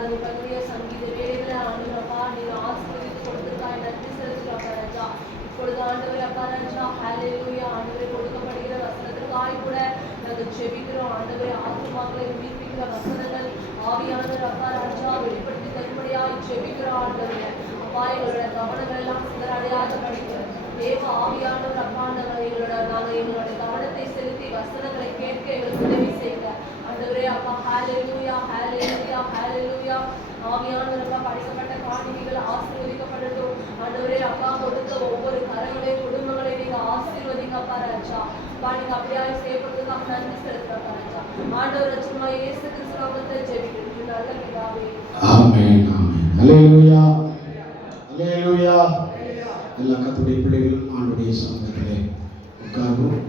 ஆராதனை பகுதிய சங்கீத வேலைகளை ஆண்டவரப்பா நீங்க ஆசீர்வதித்து கொடுத்திருக்காய், நன்றி செலுத்துறப்பா ராஜா. இப்பொழுது ஆண்டவரே அப்பா ராஜா, ஹல்லேலூயா ஆண்டவரே, கொடுக்கப்படுகிற வசனத்திற்காய் கூட நாங்கள் ஜெபிக்கிறோம் ஆண்டவரே. ஆத்துமாக்களை உயிர்ப்பிக்கிற வசனங்கள் ஆவியானவர் அப்பா ராஜா வெளிப்படுத்தி தரும்படியாய் ஜெபிக்கிறோம் ஆண்டவரே. அப்பா எங்களோட கவனங்கள் எல்லாம் சிதறடையாத படிக்கிறோம் தேவ ஆவியானவர் அப்பா. நாங்கள் எங்களோட கவனத்தை செலுத்தி வசனங்களை கேட்க எங்களுக்கு உதவி செய்யுங்க ஆண்டவரே அப்பா. ஹல்லேலூயா ஹல்லேலூயா ஹல்லேலூயா. ஆவியானவர் அப்பா, படைக்கப்பட்ட காணிக்கைகள் ஆசீர்வதிக்கப்படட்டும் ஆண்டவரே அப்பா. கொடுத்த ஒவ்வொரு கரங்களையும் குடும்பங்களையும் நீங்க ஆசீர்வதிங்கப்பா ராஜா. அப்பா நீங்க அப்படியாய் செய்யப்பட்டதுக்காக நன்றி செலுத்துறப்பா ராஜா. ஆண்டவர் ரட்சகமா இயேசு கிறிஸ்து நாமத்தில் ஜெபிக்கிறோம் நல்ல பிதாவே. ஆமென் ஆமென். ஹல்லேலூயா ஹல்லேலூயா. எல்லா கர்த்தருடைய பிள்ளைகளும் ஆண்டவருடைய சமூகத்திலே உட்கார்வோம்.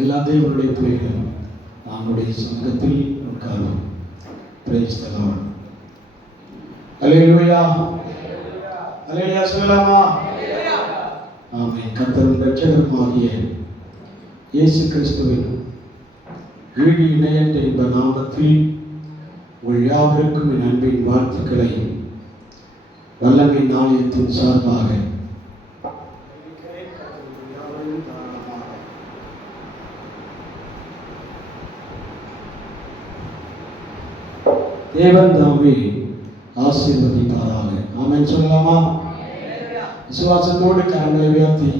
எல்லா தேவனுடைய பிள்ளைகளும் ஆண்டவருடைய சமூகத்தில் உட்கார்வோம். Praise the Lord. ஹல்லேலூயா ஹல்லேலூயா சொல்லலாமா? ஆமென். கர்த்தரும் இரட்சகருமாகிய இயேசு கிறிஸ்துவின் ஈடு இணையற்ற இந்த நாமத்தில் உங்கள் யாவருக்கும் என் அன்பின் வாழ்த்துக்களை வல்லமை நாணயத்தின் சார்பாக தேவன் தாமே ஆசீர்வதிப்பாராக. ஆமென் சொல்லலாமா? விசுவாசத்தோடு கரங்களை உயர்த்தி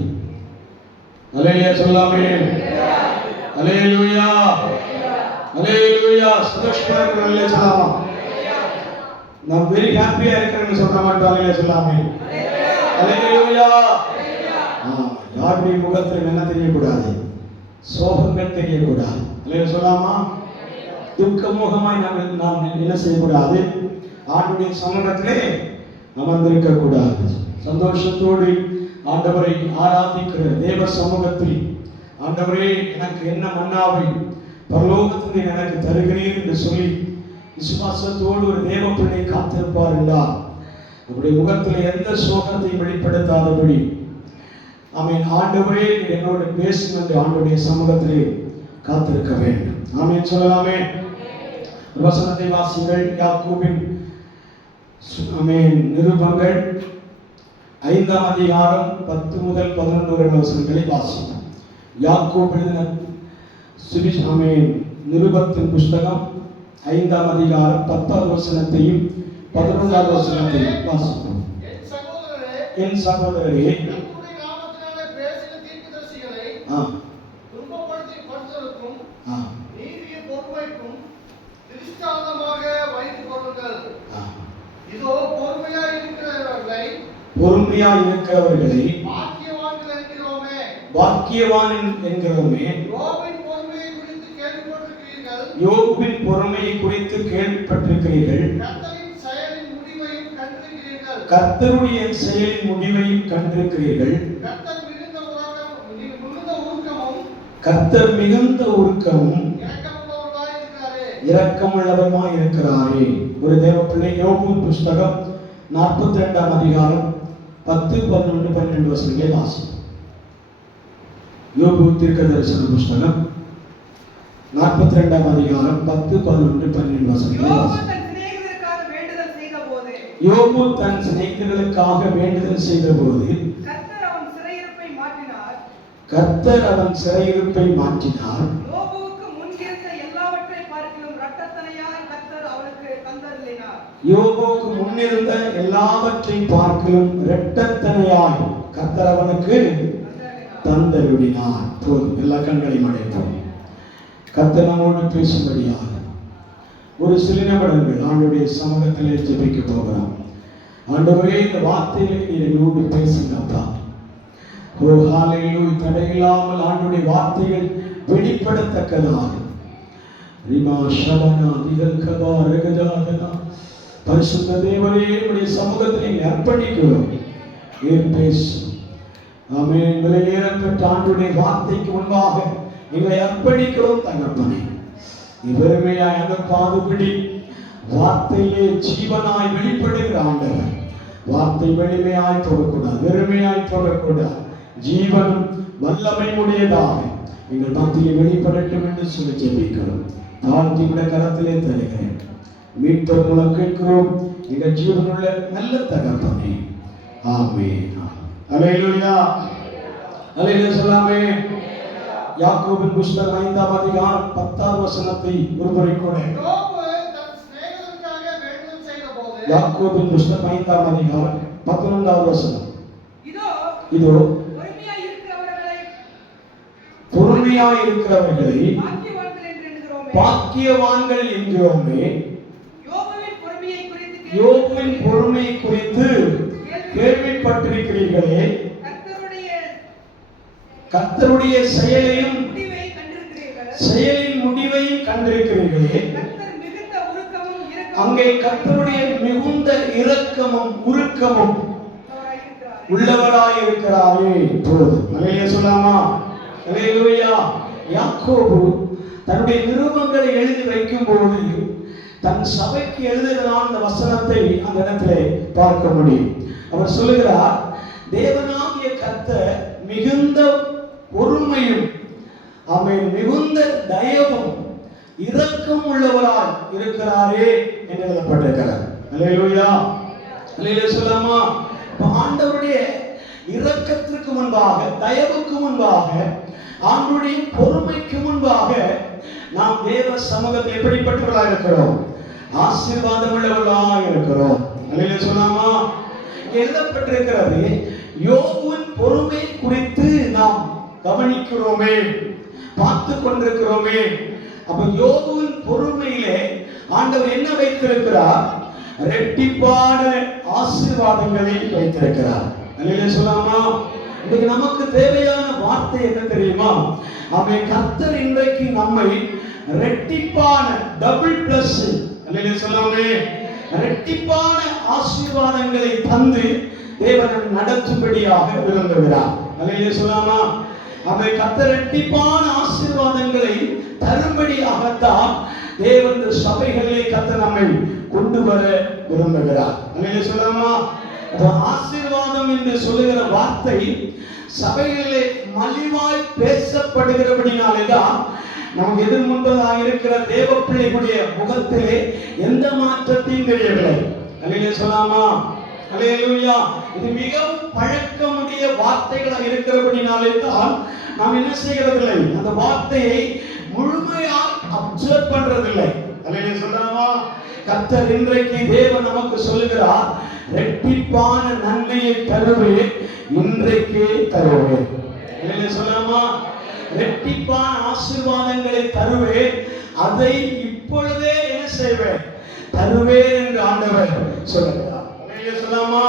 ஹல்லேலூயா சொல்லலாமே. ஹல்லேலூயா ஹல்லேலூயா. சந்தோஷமா இருக்கிறவங்களே சொல்லலாமா? நான் வெரி ஹாப்பியா இருக்கிறேன்னு சொல்ல மாட்டாங்களே சொல்லாமே. ஹல்லேலூயா. யாருடைய முகத்தில் என்ன தெரியக்கூடாது, சோகங்கள் தெரியக்கூடாது. ஹல்லேலூயா சொல்லாமா? துக்க முகமாய் நாம் என்ன செய்யக்கூடாது, ஆண்டுடைய சமூகத்திலே அமர்ந்திருக்க கூடாது. சந்தோஷத்தோடு ஆண்டவரை ஆராதிக்கிற தேவ சமூகத்தில் ஆண்டவரே எனக்கு என்ன மன்னாவை பரலோகத்தில் எனக்கு தருகிறீர் என்று சொல்லி விசுவாசத்தோடு ஒரு தேவ பிள்ளை காத்திருப்பார் என்றால் அவருடைய முகத்தில் எந்த சோகத்தையும் வெளிப்படுத்தாதபடி ஆமென் ஆண்டவரே என்னோடு பேசும் என்று ஆண்டவருடைய சமூகத்திலே காத்திருக்க வேண்டும். ஆமென் சொல்லலாமே. வசனத்தை வாசிங்கள். யாக்கோபின் ஆமென் நிருபங்கள் 5ஆம் அதிகாரம் 10 முதல் 11 வரை வசனங்களை வாசிங்கள். யாக்கோபு எழுதின ஆமென் நிருபத்தின் புஸ்தகம் 5ஆம் அதிகாரம் 10வது வசனத்தையும் 11வது வசனத்தையும் வாசிப்போம். என் சகோதரரே பொறுமையாய் இருக்கிறவர்களை பாக்கியவான் என்கிறோமே. யோபின் பொறுமையை குறித்து கேள்விப்பட்டிருக்கிறீர்கள். கர்த்தருடைய செயலின் முடிவையும் கண்டிருக்கிறீர்கள். கர்த்தர் மிகுந்த உருக்கமும் இரக்கமுள்ளவருமாய் இருக்கிறாரே. ஒரு தேவ பிள்ளை யோபு புஸ்தகம் 42ஆம் அதிகாரம் 10, 11, 12 வசனங்களை வாசிப்போம். யோபு தீர்க்கதரிசன புஸ்தகம் 42ஆம் அதிகாரம் 10, 11, 12 வசனங்களை வாசிப்போம். யோபு தன் சிநேகிதர்களுக்காக வேண்டுதல் செய்தபோது கர்த்தர் அவன் சிறையிருப்பை மாற்றினார். யோபுவுக்கு முன்னிருந்த எல்லாவற்றை பார்க்கிலும் இரட்டத்தனையாய் கர்த்தர் அவனுக்கு தந்தருளினார். போதும், எல்லா கண்களையும் அடைப்போம். கர்த்தர் நம்மோடு பேசும்படியாக ஒரு சில நிமிடங்கள் ஆண்டவருடைய சமூகத்திலே ஜெபிக்க போகிறோம். ஆண்டவரே இந்த வார்த்தைகளை நீர் என்னோடு பேசுங்கப்பா. ஓ ஹல்லேலூயா. தடையில்லாமல் ஆண்டவருடைய வார்த்தைகள் வெளிப்படத்தக்கதாக ரிமா ஷபனா திகல் கபா ரகஜாதனா பரிசுத்த தேவரே உடைய சமூகத்தில் அர்ப்பணிக்கிறோம். நீர் பேசும். ஆமென். விலையேறப்பட்ட ஆண்டவருடைய வார்த்தைக்கு முன்பாக எங்களை அர்ப்பணிக்கிறோம் தகப்பனே. வெறுமையாய் அந்த பாதுபிடி வார்த்தையிலே ஜீவனாய் வெளிப்படுகிற ஆண்டவர். வார்த்தை வெளிமையாய் தொடக்கூடாது, வெறுமையாய் தொடக்கூடாது. ஜீவனும் வல்லமை உடையதாக எங்கள் மத்தியில் வெளிப்படட்டும் என்று சொல்லி ஜெபிக்கிறோம். தாழ்த்தி விட கரத்திலே தருகிறேன். மீட்பர் மூலம் கேட்கிறோம் எங்கள் ஜீவனுள்ள நல்ல தகப்பனே. ஆமென். அல்லேலூயா. அல்லேலூயா சொல்லாமே. யாக்கோபின் புஸ்தகம் 5ஆம் அதிகாரம் 10ஆம் வசனத்தை ஒருமுறை கூட. யாக்கோபின் புஸ்தகம் 5ஆம் அதிகாரம் 11ஆம் வசனம். இதோ பொறுமையாய் இருக்கிறவர்களை பாக்கியவான்கள் என்கிறோமே. யோபுவின் பொறுமை குறித்து கேள்விப்பட்டிருக்கிறீர்களே, கர்த்தருடைய செயலின் முடிவையும் கண்டிருக்கிறீர்களே. அங்கே கர்த்தருடைய மிகுந்த இரக்கமும் உருக்கமும் உள்ளவராய் இருக்கிறாரே. இப்பொழுது அல்லேலூயா சொல்லாமா. அல்லேலூயா. யாக்கோபு தன்னுடைய நிருபங்களை எழுதி வைக்கும் போது தன் சபைக்கு எழுதுகிறான். அந்த வசனத்தை அந்த இடத்திலே பார்க்க முடியும். அவர் சொல்லுகிறார், தேவனாகிய கர்த்தர் மிகுந்த பொறுமையும் அவன் மிகுந்த தயவும் இரக்கம் உள்ளவராய் இருக்கிறாரே என்று எழுதப்பட்டிருக்கிறார். அல்லேலூயா. அல்லேலூயா சொல்லாமா. ஆண்டவருடைய இரக்கத்திற்கு முன்பாக, தயவுக்கு முன்பாக, ஆண்டவருடைய பொறுமைக்கு முன்பாக நாம் தேவ சமூகத்தில் எப்படிப்பட்டவர்களாக இருக்கிறோம்? ஆசீர்வாதம் உள்ளவர்களாக இருக்கிறோம். அல்லேலூயா சொல்லாமா. எழுதப்பட்டிருக்கிறது, யோபுவின் பொறுமை குறித்து நாம் கவனிக்கிறோமே, பார்த்து கொண்டிருக்கிறோமே. அப்ப யோபுவின் பொறுமையிலே ஆண்டவர் என்ன வைத்திருக்கிறார்? இரட்டிப்பான ஆசீர்வாதங்களை வைத்திருக்கிறார். அல்லேலூயா சொல்லாமா. இன்னைக்கு நமக்கு தேவையான வார்த்தை என்ன தெரியுமா? அவன் கர்த்தர் இன்றைக்கு நம்மை இரட்டிப்பான டபுள் பிளஸ், அல்லேலூயா சொல்லாமே, இரட்டிப்பான ஆசீர்வாதங்களை தந்து தேவன் நடத்தும்படியாக விரும்புகிறார். அல்லேலூயா சொல்லாமா. அவன் கர்த்தர் இரட்டிப்பான ஆசீர்வாதங்களை தரும்படியாகத்தான் தேவன் சபைகளிலே கர்த்தர் நம்மை கொண்டு வர விரும்புகிறார். அல்லேலூயா சொல்லாமா. ஆசீர்வாதம் என்று சொல்லுகிற வார்த்தை சபைகளிலே மலிவாய் பேசப்படுகிறபடினாலேதான் நமக்கு எதிர் முன்பதாக இருக்கிற தேவ பிள்ளைகளுடைய முகத்திலே எந்த மாற்றத்தையும் தெரியவில்லை. அல்லேலூயா சொல்லாமா. அல்லேலூயா. இது மிகவும் பழக்கமுடைய வார்த்தைகளாக இருக்கிறபடினாலே தான் நாம் என்ன செய்கிறதில்லை, அந்த வார்த்தையை முழுமையாக அப்சர்வ் பண்றதில்லை. அல்லேலூயா சொல்லாமா. கர்த்தர் இன்றைக்கு தேவன் நமக்கு சொல்லுகிறார், இரட்டிப்பான நன்மையை தருவேன், இன்றைக்கே தருவேன். அல்லேலூயா சொல்லாமா. இரட்டிப்பான ஆசீர்வாதங்களை தருவேன், அதை இப்பொழுதே என்ன செய்வேன்? தருவேன் என்று ஆண்டவர் சொல்லுகிறார். அல்லேலூயா சொல்லாமா.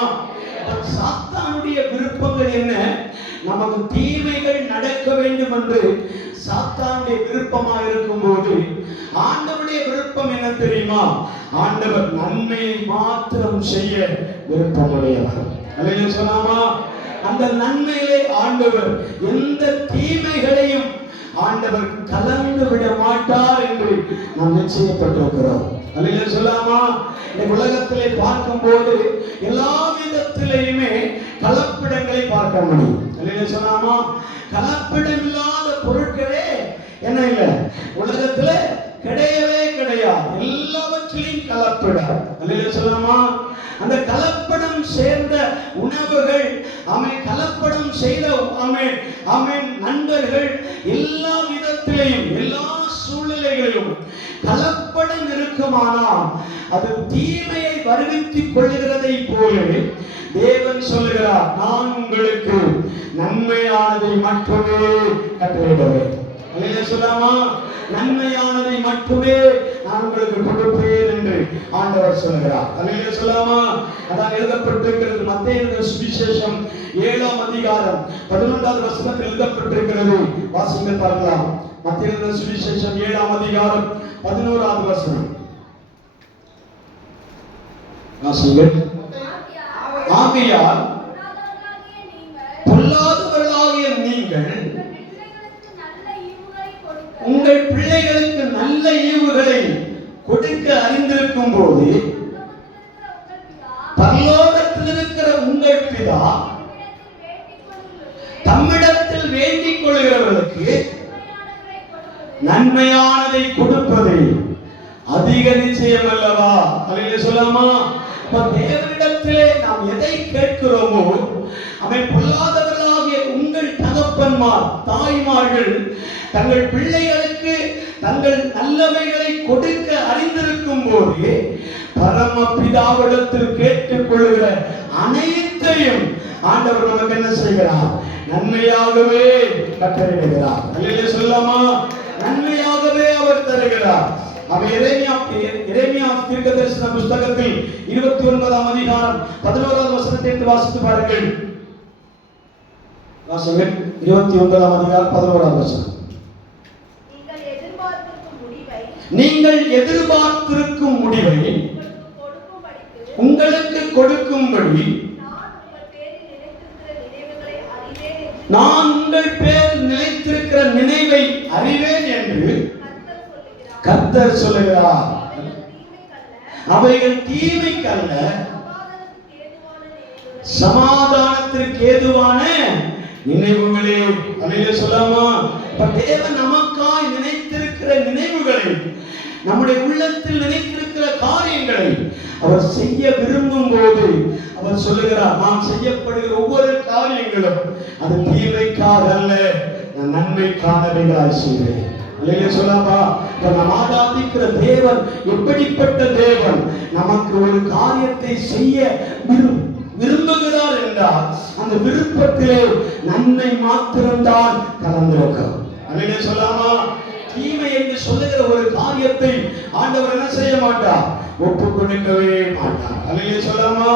சாத்தானுடைய விருப்பங்கள் என்ன? நமக்கு தீமைகள் நடக்க வேண்டும் என்று சாத்தானுடைய விருப்பமாக இருக்கும் போது ஆண்டவருடைய விருப்பம் என்ன தெரியுமா? ஆண்டவர் நன்மையை மாத்திரம் செய்ய விருப்பமுடையவர். அல்லேலூயா சொல்லாமா. அந்த நன்மையிலே ஆண்டவர் எந்த தீமைகளையும் ஆண்டவர் கலந்து விட மாட்டார் என்று நாம் நிச்சயப்பட்டிருக்கிறோம். அல்லேலூயா சொல்லாமா. இந்த உலகத்திலே பார்க்கும் போது எல்லா விதத்திலேயுமே கலப்பிடங்களை பார்க்க முடியும். அல்லேலூயா சொல்லாமா. கலப்பிடம் இல்லாத பொருட்களே என்ன இல்லை உலகத்துல கிடையவே கிடையாது. எல்லாவற்றிலும் கலப்பிடம். அல்லேலூயா சொல்லாமா. அந்த கலப்படம் சேர்ந்த உணவுகள், கலப்படம் செய்த நண்பர்கள், எல்லா விதத்திலையும் எல்லா சூழ்நிலைகளிலும் கலப்படம் இருக்குமானால் அது தீமையை வருவித்துக் கொள்ளுகிறதை போல தேவன் சொல்லுகிறார், நான் உங்களுக்கு நன்மையானதை மட்டுமே கட்டளையிடுவேன். அல்லேலூயா சொல்லாமா. நன்மையானதை மட்டுமே நான் உங்களுக்கு கொடுப்பேன் என்று ஆண்டவர் சொல்லுகிறார். அல்லேலூயா சொல்லாமா. அதான் எழுதப்பட்டிருக்கிறது. மத்தேயு சுவிசேஷம் 7ஆம் அதிகாரம் 11வது வசனத்தில் எழுதப்பட்டிருக்கிறது. வாசிங்கள் பார்க்கலாம். மத்தேயு சுவிசேஷம் 7ஆம் அதிகாரம் 11வது வசனம் வாசிங்கள். ஆகையால் பொல்லாதவர்களாகிய நீங்கள் உங்கள் பிள்ளைகளுக்கு நல்ல ஈவுகளை கொடுக்க அறிந்திருக்கும் போது பரலோகத்தில் இருக்கிற உங்கள் பிதா தம்மிடத்தில் வேண்டிக் கொள்கிறவர்களுக்கு நன்மையானதை கொடுப்பது அதிக நிச்சயம் அல்லவா? அல்லேலூயா சொல்லாமா? அப்ப தேவனிடத்திலே நாம் எதை கேட்கிறோமோ அவை பொல்லாதவர்களாகிய உங்கள் தகப்பன்மார் தாய்மார்கள் தங்கள் பிள்ளைகளுக்கு தங்கள் நல்லவைகளை கொடுக்க அறிந்திருக்கும் போது பரமபிதாவிடத்தில் கேட்டுக் கொள்கிற அனைத்தையும் ஆண்டவர் நமக்கு என்ன செய்கிறார்? நன்மையாகவே கட்டளையிடுகிறார். அல்லேலூயா சொல்லாமா? நன்மையாகவே அவர் தருகிறார். அவன் எரேமியா தீர்க்கதரிசன புத்தகத்தில் 29ஆம் அதிகாரம் 11வது வசனத்தை எடுத்து வாசித்து பாருங்கள். வாசிங்கள். 29ஆம் அதிகாரம் 11வது வசனம். நீங்கள் எதிர்பார்த்திருக்கும் முடிவை உங்களுக்கு கொடுக்கும்படி நான் உங்கள் பேர் நிலைத்திருக்கிற நினைவை அறிவேன் என்று கர்த்தர் சொல்லுகிறார். அவைகள் தீமைக்கல்ல சமாதானத்திற்கு ஏதுவான நினைவுகளே. அல்லேலூயா சொல்லாமா? தேவன் நமக்காய் நினைத்திருக்கிற நினைவுகளை, நம்முடைய உள்ளத்தில் நினைத்திருக்கிற காரியங்களை அவர் செய்ய விரும்பும் போது அவர் சொல்லுகிறார், நாம் செய்யப்படுகிற ஒவ்வொரு காரியங்களும் அது தீமைக்காக அல்ல, நான் நன்மைக்கானவைகளாய் செய்வேன். அல்லேலூயா சொல்லாமா? நாம் ஆராதிக்கிற தேவன் எப்படிப்பட்ட தேவன்? நமக்கு ஒரு காரியத்தை செய்ய விரும்புகிறார் என்றால் அந்த விருப்பத்திலே நன்மை மாத்திரம்தான் கலந்திருக்கும். அல்லேலூயா சொல்லாமா? தீமை என்று சொல்லுகிற ஒரு காரியத்தை ஆண்டவர் என்ன செய்ய மாட்டார்? ஒப்புக் கொடுக்கவே மாட்டார். அல்லேலூயா சொல்லாமா?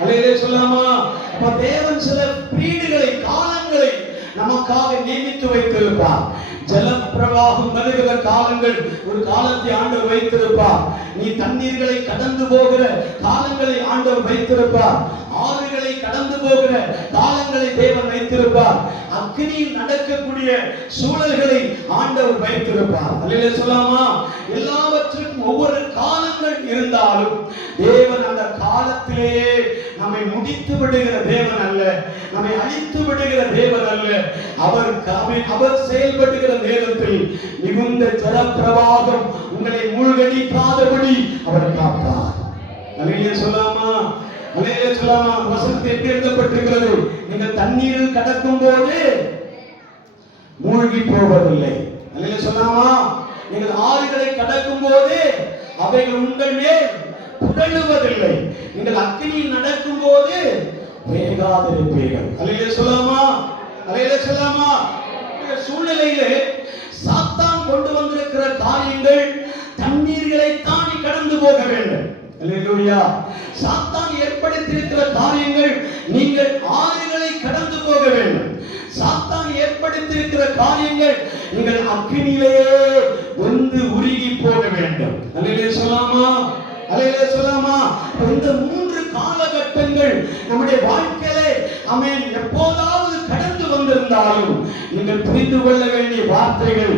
அல்லேலூயா சொல்லாமா? அப்ப தேவன் சில பீடுகளை, காலங்களை நமக்காக நியமித்து வைத்திருப்பார். ஜலப்பிரவாகம் வருகிற காலங்கள், ஒரு காலத்தை ஆண்டவர் வைத்திருப்பார். நீ தண்ணீர்களை கடந்து போகிற காலங்களை ஆண்டவர் வைத்திருப்பார். ஆறுகளை கடந்து போகிற காலங்களை தேவன் வைத்திருப்பார். அக்னியில் நடக்கக்கூடிய சூழல்களை ஆண்டவர் வைத்திருப்பார். அல்லேலூயா சொல்லாமா? எல்லாவற்றுக்கும் ஒவ்வொரு காலங்கள் இருந்தாலும் தேவன் அந்த காலத்திலேயே நம்மை முடித்து விடுகிற தேவன் அல்ல, நம்மை அழித்து விடுகிற தேவன் அல்ல. அவர் செயல்படுகிற நேரத்தில் மிகுந்த ஜலப்பிரவாகம் உங்களை மூழ்கடிக்காதபடி அவர் காப்பார். அல்லேலூயா சொல்லாமா? அல்லேலூயா சொல்லாமா? வசனத்தில் எப்படி எழுதப்பட்டிருக்கிறது? நீங்கள் தண்ணீரில் கடக்கும் போது மூழ்கி போவதில்லை. அல்லேலூயா சொல்லாமா? நீங்கள் ஆறுகளை கடக்கும் போது அவைகள் உங்கள் மேல் புரளுவதில்லை. நீங்கள் அக்கினியில் நடக்கும் போது வேகாதிருப்பீர்கள். அல்லேலூயா சொல்லாமா? அல்லேலூயா சொல்லாமா? சூழ்நிலையிலே சாத்தான் கொண்டு வந்திருக்கிற காரியங்கள் தண்ணீர்களை தாண்டி கடந்து போக வேண்டும். அல்லேலூயா. சாத்தான் ஏற்படுத்தியிருக்கிற காரியங்கள் நீங்கள் ஆறுகளை கடந்து போக வேண்டும். சாத்தான் ஏற்படுத்தியிருக்கிற காரியங்கள் நீங்கள் அக்கினியிலேயே வந்து உருகி போக வேண்டும். அல்லேலூயா சொல்லாமா? அல்லேலூயா சொல்லாமா? இந்த 3 காலகட்டங்கள் நம்முடைய வாழ்க்கையிலே ஆமென் எப்போதாவது கடந்து வந்திருந்தாலும் நீங்கள் புரிந்து கொள்ள வேண்டிய வார்த்தைகள்,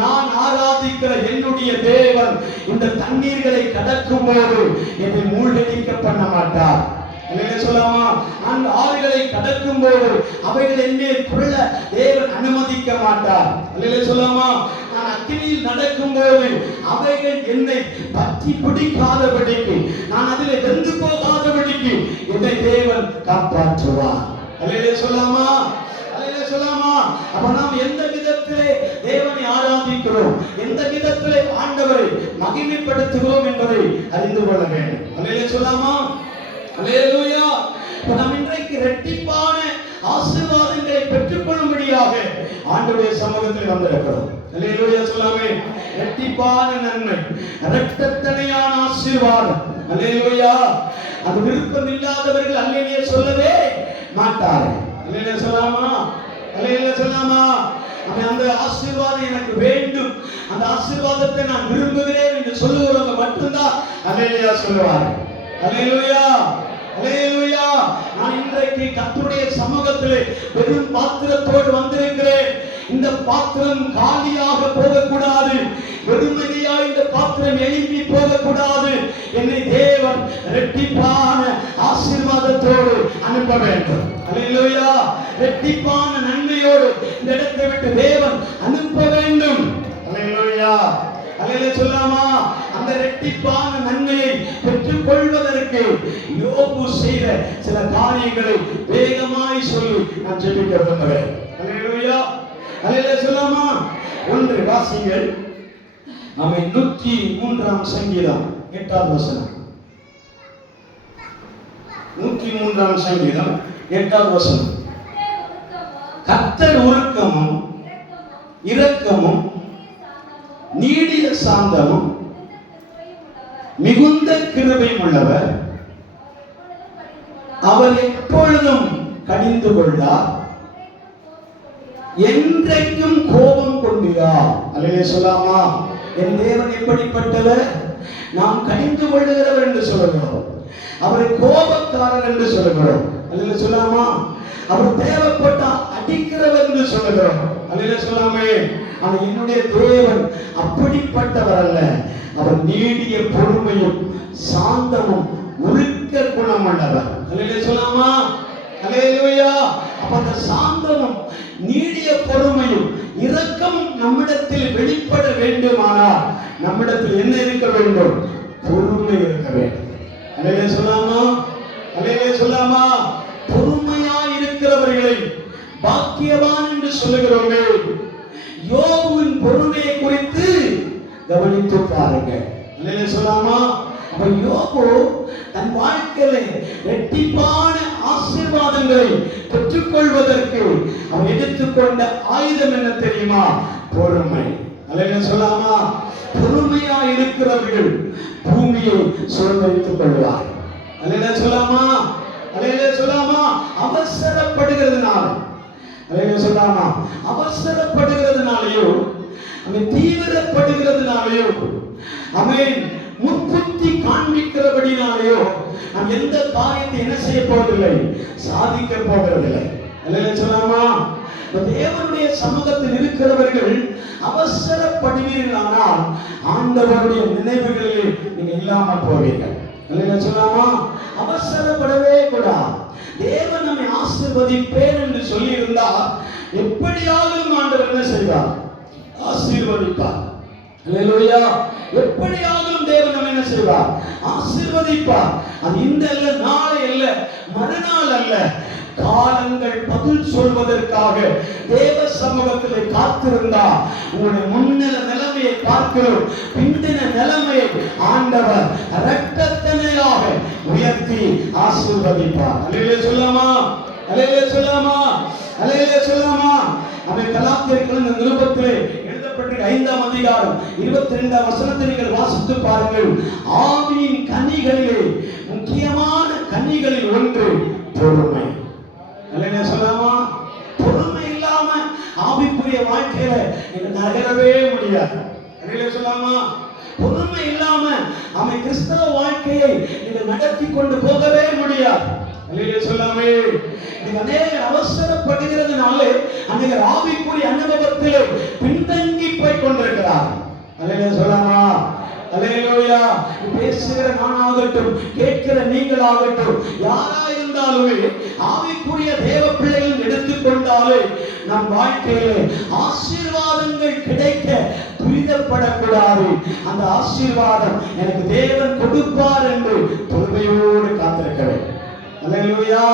நான் ஆராதிக்கிற என்னுடைய தேவன் இந்த தண்ணீர்களை கடக்கும் போது என்னை மூழ்கடிக்க பண்ண மாட்டார். அல்லேலூயா சொல்லாமா? அந்த ஆறுகளை கடக்கும் போது அவைகள் என்னை புரள தேவன் அனுமதிக்க மாட்டார். அல்லேலூயா சொல்லாமா? நான் அக்கினியில் நடக்கும் போது அவைகள் என்னை பற்றி பிடிக்காதபடிக்கு, நான் அதில் வெந்து போகாதபடிக்கு என்னை தேவன் காப்பாற்றுவார். அல்லேலூயா சொல்லாமா? அல்லேலூயா சொல்லாமா? அப்ப நாம் எந்த விதத்திலே தேவனை ஆராதிக்கிறோம், எந்த விதத்திலே ஆண்டவரை மகிமைப்படுத்துகிறோம் என்பதை அறிந்து கொள்ள வேண்டும். அல்லேலூயா சொல்லாமா? அல்லேலூயா. நாம் இன்றைக்கு இரட்டிப்பான ஆசீர்வாதங்களை பெற்றுக்கொள்ளும்படியாக ஆண்டவருடைய சமூகத்தில் வந்திருக்கிறோம். அல்லேலூயா சொல்லாமே. இரட்டிப்பான நன்மை, இரட்டத்தனையான ஆசீர்வாதம். அல்லேலூயா. அது விருப்பம் இல்லாதவர்கள் அல்லேலூயா சொல்லவே மாட்டார்கள். அல்லேலூயா சொல்லாமா? அல்லேலூயா சொல்லாமா? அந்த ஆசீர்வாதம் எனக்கு வேண்டும், அந்த ஆசீர்வாதத்தை நான் விரும்புகிறேன் என்று சொல்லுகிறவங்க மட்டும்தான் அல்லேலூயா சொல்லுவார்கள். அல்லேலூயா. அல்லேலூயா. நான் இன்றைக்கு கர்த்தருடைய சமூகத்திலே வெறும் பாத்திரத்தோடு வந்திருக்கிறேன். இந்த பாத்திரம் காலியாக போகக்கூடாது, வெறுமையா இந்த பாத்திரம் எழுப்பி போகக்கூடாது. என்னை தேவன் இரட்டிப்பான ஆசீர்வாதத்தோடு அனுப்ப வேண்டும். அல்லேலூயா. இரட்டிப்பான நன்மையோடு இந்த இடத்தை விட்டு தேவன் அனுப்ப வேண்டும். அல்லேலூயா. அல்லேலூயா சொல்லாமா? அந்த இரட்டிப்பான நன்மையை பெற்றுக் கொள்வதற்கு யோபு செய்த சில காரியங்களை வேகமாய் சொல்லி நான் ஜெபிக்க விரும்புகிறேன். அல்லேலூயா, அல்லேலூயா சொல்லாமா? ஒன்று வாசிங்கள். ஆமென். 103ஆம் சங்கீதம் 8வது வசனம். 103ஆம் சங்கீதம் 8வது வசனம். கர்த்தர் உருக்கமும் இரக்கமும் நீடிய சாந்தமும் மிகுந்த கிருபையும் உள்ளவர், அவர் எப்பொழுதும் கடிந்து கொள்ளார், என்றைக்கும் கோபம் கொள்கிறார். அல்லேலூயா சொல்லாமா? என் தேவன் எப்படிப்பட்டவர்? நாம் கடிந்து கொள்ளுகிறவர் என்று சொல்லுகிறோம், அவரை கோபக்காரர் என்று சொல்லுகிறோம். அல்லேலூயா சொல்லாமா? அவர் தேவைப்பட்டா அடிக்கிறவர் என்று சொல்லுகிறோம். அல்லேலூயா சொல்லாமே? ஆனால் என்னுடைய தேவன் அப்படிப்பட்டவர் அல்ல. அவர் நீடிய பொறுமையும் சாந்தமும் உருக்க குணமுள்ளவர். அல்லேலூயா சொல்லாமா? அல்லேலூயா. அப்ப அந்த சாந்தமும் நீடிய பொறுமையும் இரக்கம் நம்மிடத்தில் வெளிப்பட வேண்டுமானால் நம்மிடத்தில் என்ன இருக்க வேண்டும்? பொறுமை இருக்க வேண்டும். அல்லேலூயா சொல்லாமா? அல்லேலூயா சொல்லாமா? பொறுமையாய் இருக்கிறவர்களை பாக்கியவான் என்று சொல்லுகிறோமே. யோபுவின் பொறுமையை குறித்து கவனித்து பாருங்க. அல்லேலூயா சொல்லாமா? அப்ப யோபு தன் வாழ்க்கையில இரட்டிப்பான ஆசீர்வாதங்களை பெற்றுக்கொள்வதற்கு அவன் எடுத்துக்கொண்ட ஆயுதம் என்ன தெரியுமா? பொறுமை. அல்லேலூயா சொல்லாமா? பொறுமையா இருக்கிறவர்கள் பூமியை சுதந்தரித்துக் கொள்வார். அல்லேலூயா சொல்லாமா? அல்லேலூயா சொல்லாமா? அவசரப்படுகிறதுனால, அல்லேலூயா சொல்லாமா? அவசரப்படுகிறதுனாலயோ அவன் தீவிரப்படுகிறதுனாலயோ அவன் முற்புத்தி காண்பிக்கிறபடினாலேயோ நாம் எந்த காரியத்தை என்ன செய்ய போவதில்லை? சாதிக்க போவதில்லை. அல்லேலூயா சொல்லாமா? தேவனுடைய சமூகத்தில் இருக்கிறவர்கள் அவசரப்படுவீர்களானால் ஆண்டவருடைய நினைவுகளிலே நீங்க இல்லாமல் போவீர்கள். அல்லேலூயா சொல்லாமா? அவசரப்படவே கூடாது. தேவன் நம்மை ஆசீர்வதிப்பேன் என்று சொல்லி இருந்தால் எப்படியாவது ஆண்டவர் என்ன செய்வார்? ஆசீர்வதிப்பார். அல்லேலூயா. எப்படியாவது தேவன் நம்ம என்ன செய்வார்? ஆசீர்வதிப்பார். அது இந்த அல்ல, நாளை அல்ல, மறுநாள் அல்ல, காலங்கள் பதில் சொல்வதற்காக தேவ சமூகத்தில் காத்திருந்தா உங்களுடைய முன்னில நிலைமையை பார்க்கிறோம், பிந்தின நிலைமையை ஆண்டவர் இரட்டத்தனையாக உயர்த்தி ஆசீர்வதிப்பார். அல்லேலூயா சொல்லாமா? அல்லேலூயா சொல்லாமா? அல்லேலூயா சொல்லாமா? அவன் கலாத்தியர்கள் நிருபத்திலே 5ஆம் அதிகாரம் 22ஆம் வசனத்தை நீங்கள் வாசித்து பாருங்கள். ஆவியின் கனிகளிலே முக்கியமான கனிகளில் ஒன்று பொறுமை. அல்லேலூயா சொல்லாமா? பொறுமை இல்லாம ஆவிக்குரிய வாழ்க்கையில நீங்க நகரவே முடியாது. அல்லேலூயா சொல்லாமா? பொறுமை இல்லாம அவன் கிறிஸ்தவ வாழ்க்கையை நீங்க நடத்தி கொண்டு போகவே முடியாது. அல்லேலூயா சொல்லாமே? நீங்க அநேக அவசரப்படுகிறதுனால அநேக ஆவிக்குரிய அனுபவத்திலே பின்தங்கி போய் கொண்டிருக்கிறார். அல்லேலூயா சொல்லாமா? அல்லேலூயா. பேசுகிற நானாகட்டும், கேட்கிற நீங்கள் ஆகட்டும், யாரா இருந்தாலுமே ஆவிக்குரிய தேவ பிள்ளைகள் எடுத்துக்கொண்டாலே நம் வாழ்க்கையிலே ஆசீர்வாதங்கள் கிடைக்க துரிதப்படக்கூடாது. அந்த ஆசீர்வாதம் எனக்கு தேவன் கொடுப்பார் என்று பொறுமையோடு காத்திருக்க வேண்டும். அல்லேலூயா.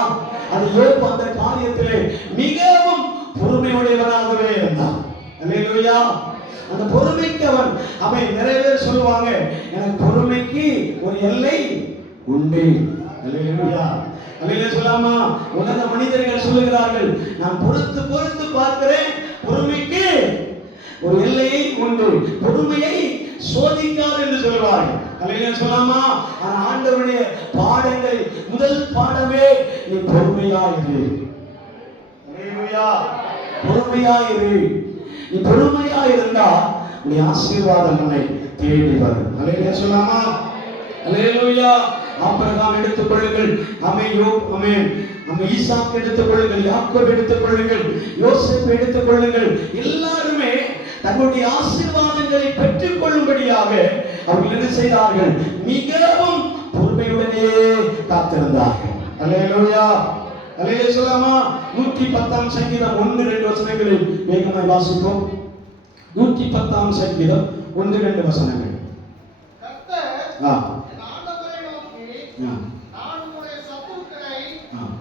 அது யோபு அந்த காரியத்திலே மிகவும் பொறுமையுடையவனாகவே இருந்தான். அல்லேலூயா. அந்த பொறுமைக்கு அவன் நிறைய பேர் சொல்லுவாங்க, எனக்கு பொறுமைக்கு ஒரு எல்லை உண்டு. அல்லேலூயா. அல்லேலூயா சொல்லாமா? உலக மனிதர்கள் சொல்லுகிறார்கள், நான் பொறுத்து பொறுத்து பார்க்கிறேன், பொறுமைக்கு ஒரு எல்லையை உண்டு, பொறுமையை சோதிக்காது என்று சொல்லுவார்கள். அல்லேலூயா சொல்லாமா? ஆண்டவருடைய பாடங்கள் முதல் பாடமே நீ பொறுமையாயிரு. அல்லேலூயா. பொறுமையாயிரு. நீ பொறுமையா இருந்தா நீ ஆசீர்வாதம் உன்னை தேடி வரும். அல்லேலூயா சொல்லாமா? அல்லேலூயா. ஆபிரகாம் எடுத்துக் கொள்ளுங்கள், ஈசாக் எடுத்துக் கொள்ளுங்கள், யாக்கோபு எடுத்துக் கொள்ளுங்கள், யோசேப்பு எடுத்துக் கொள்ளுங்கள். எல்லாருமே தங்களுடைய ஆசீர்வாதங்களை பெற்றுக் கொள்ளும்படியாக அவர்கள் என்ன செய்தார்கள்? மிகவும் பொறுமையுடனே காத்திருந்தார்கள். அல்லேலூயா. அல்லேலூயா சொல்லாமா? 110ஆம் சங்கீதம் 1-2 வசனங்களை வேகமாய் வாசிப்போம். 110ஆம் சங்கீதம் 1-2 வசனங்கள். என் ஆண்டவரை நோக்கி, நான் உம்முடைய சத்துருக்களை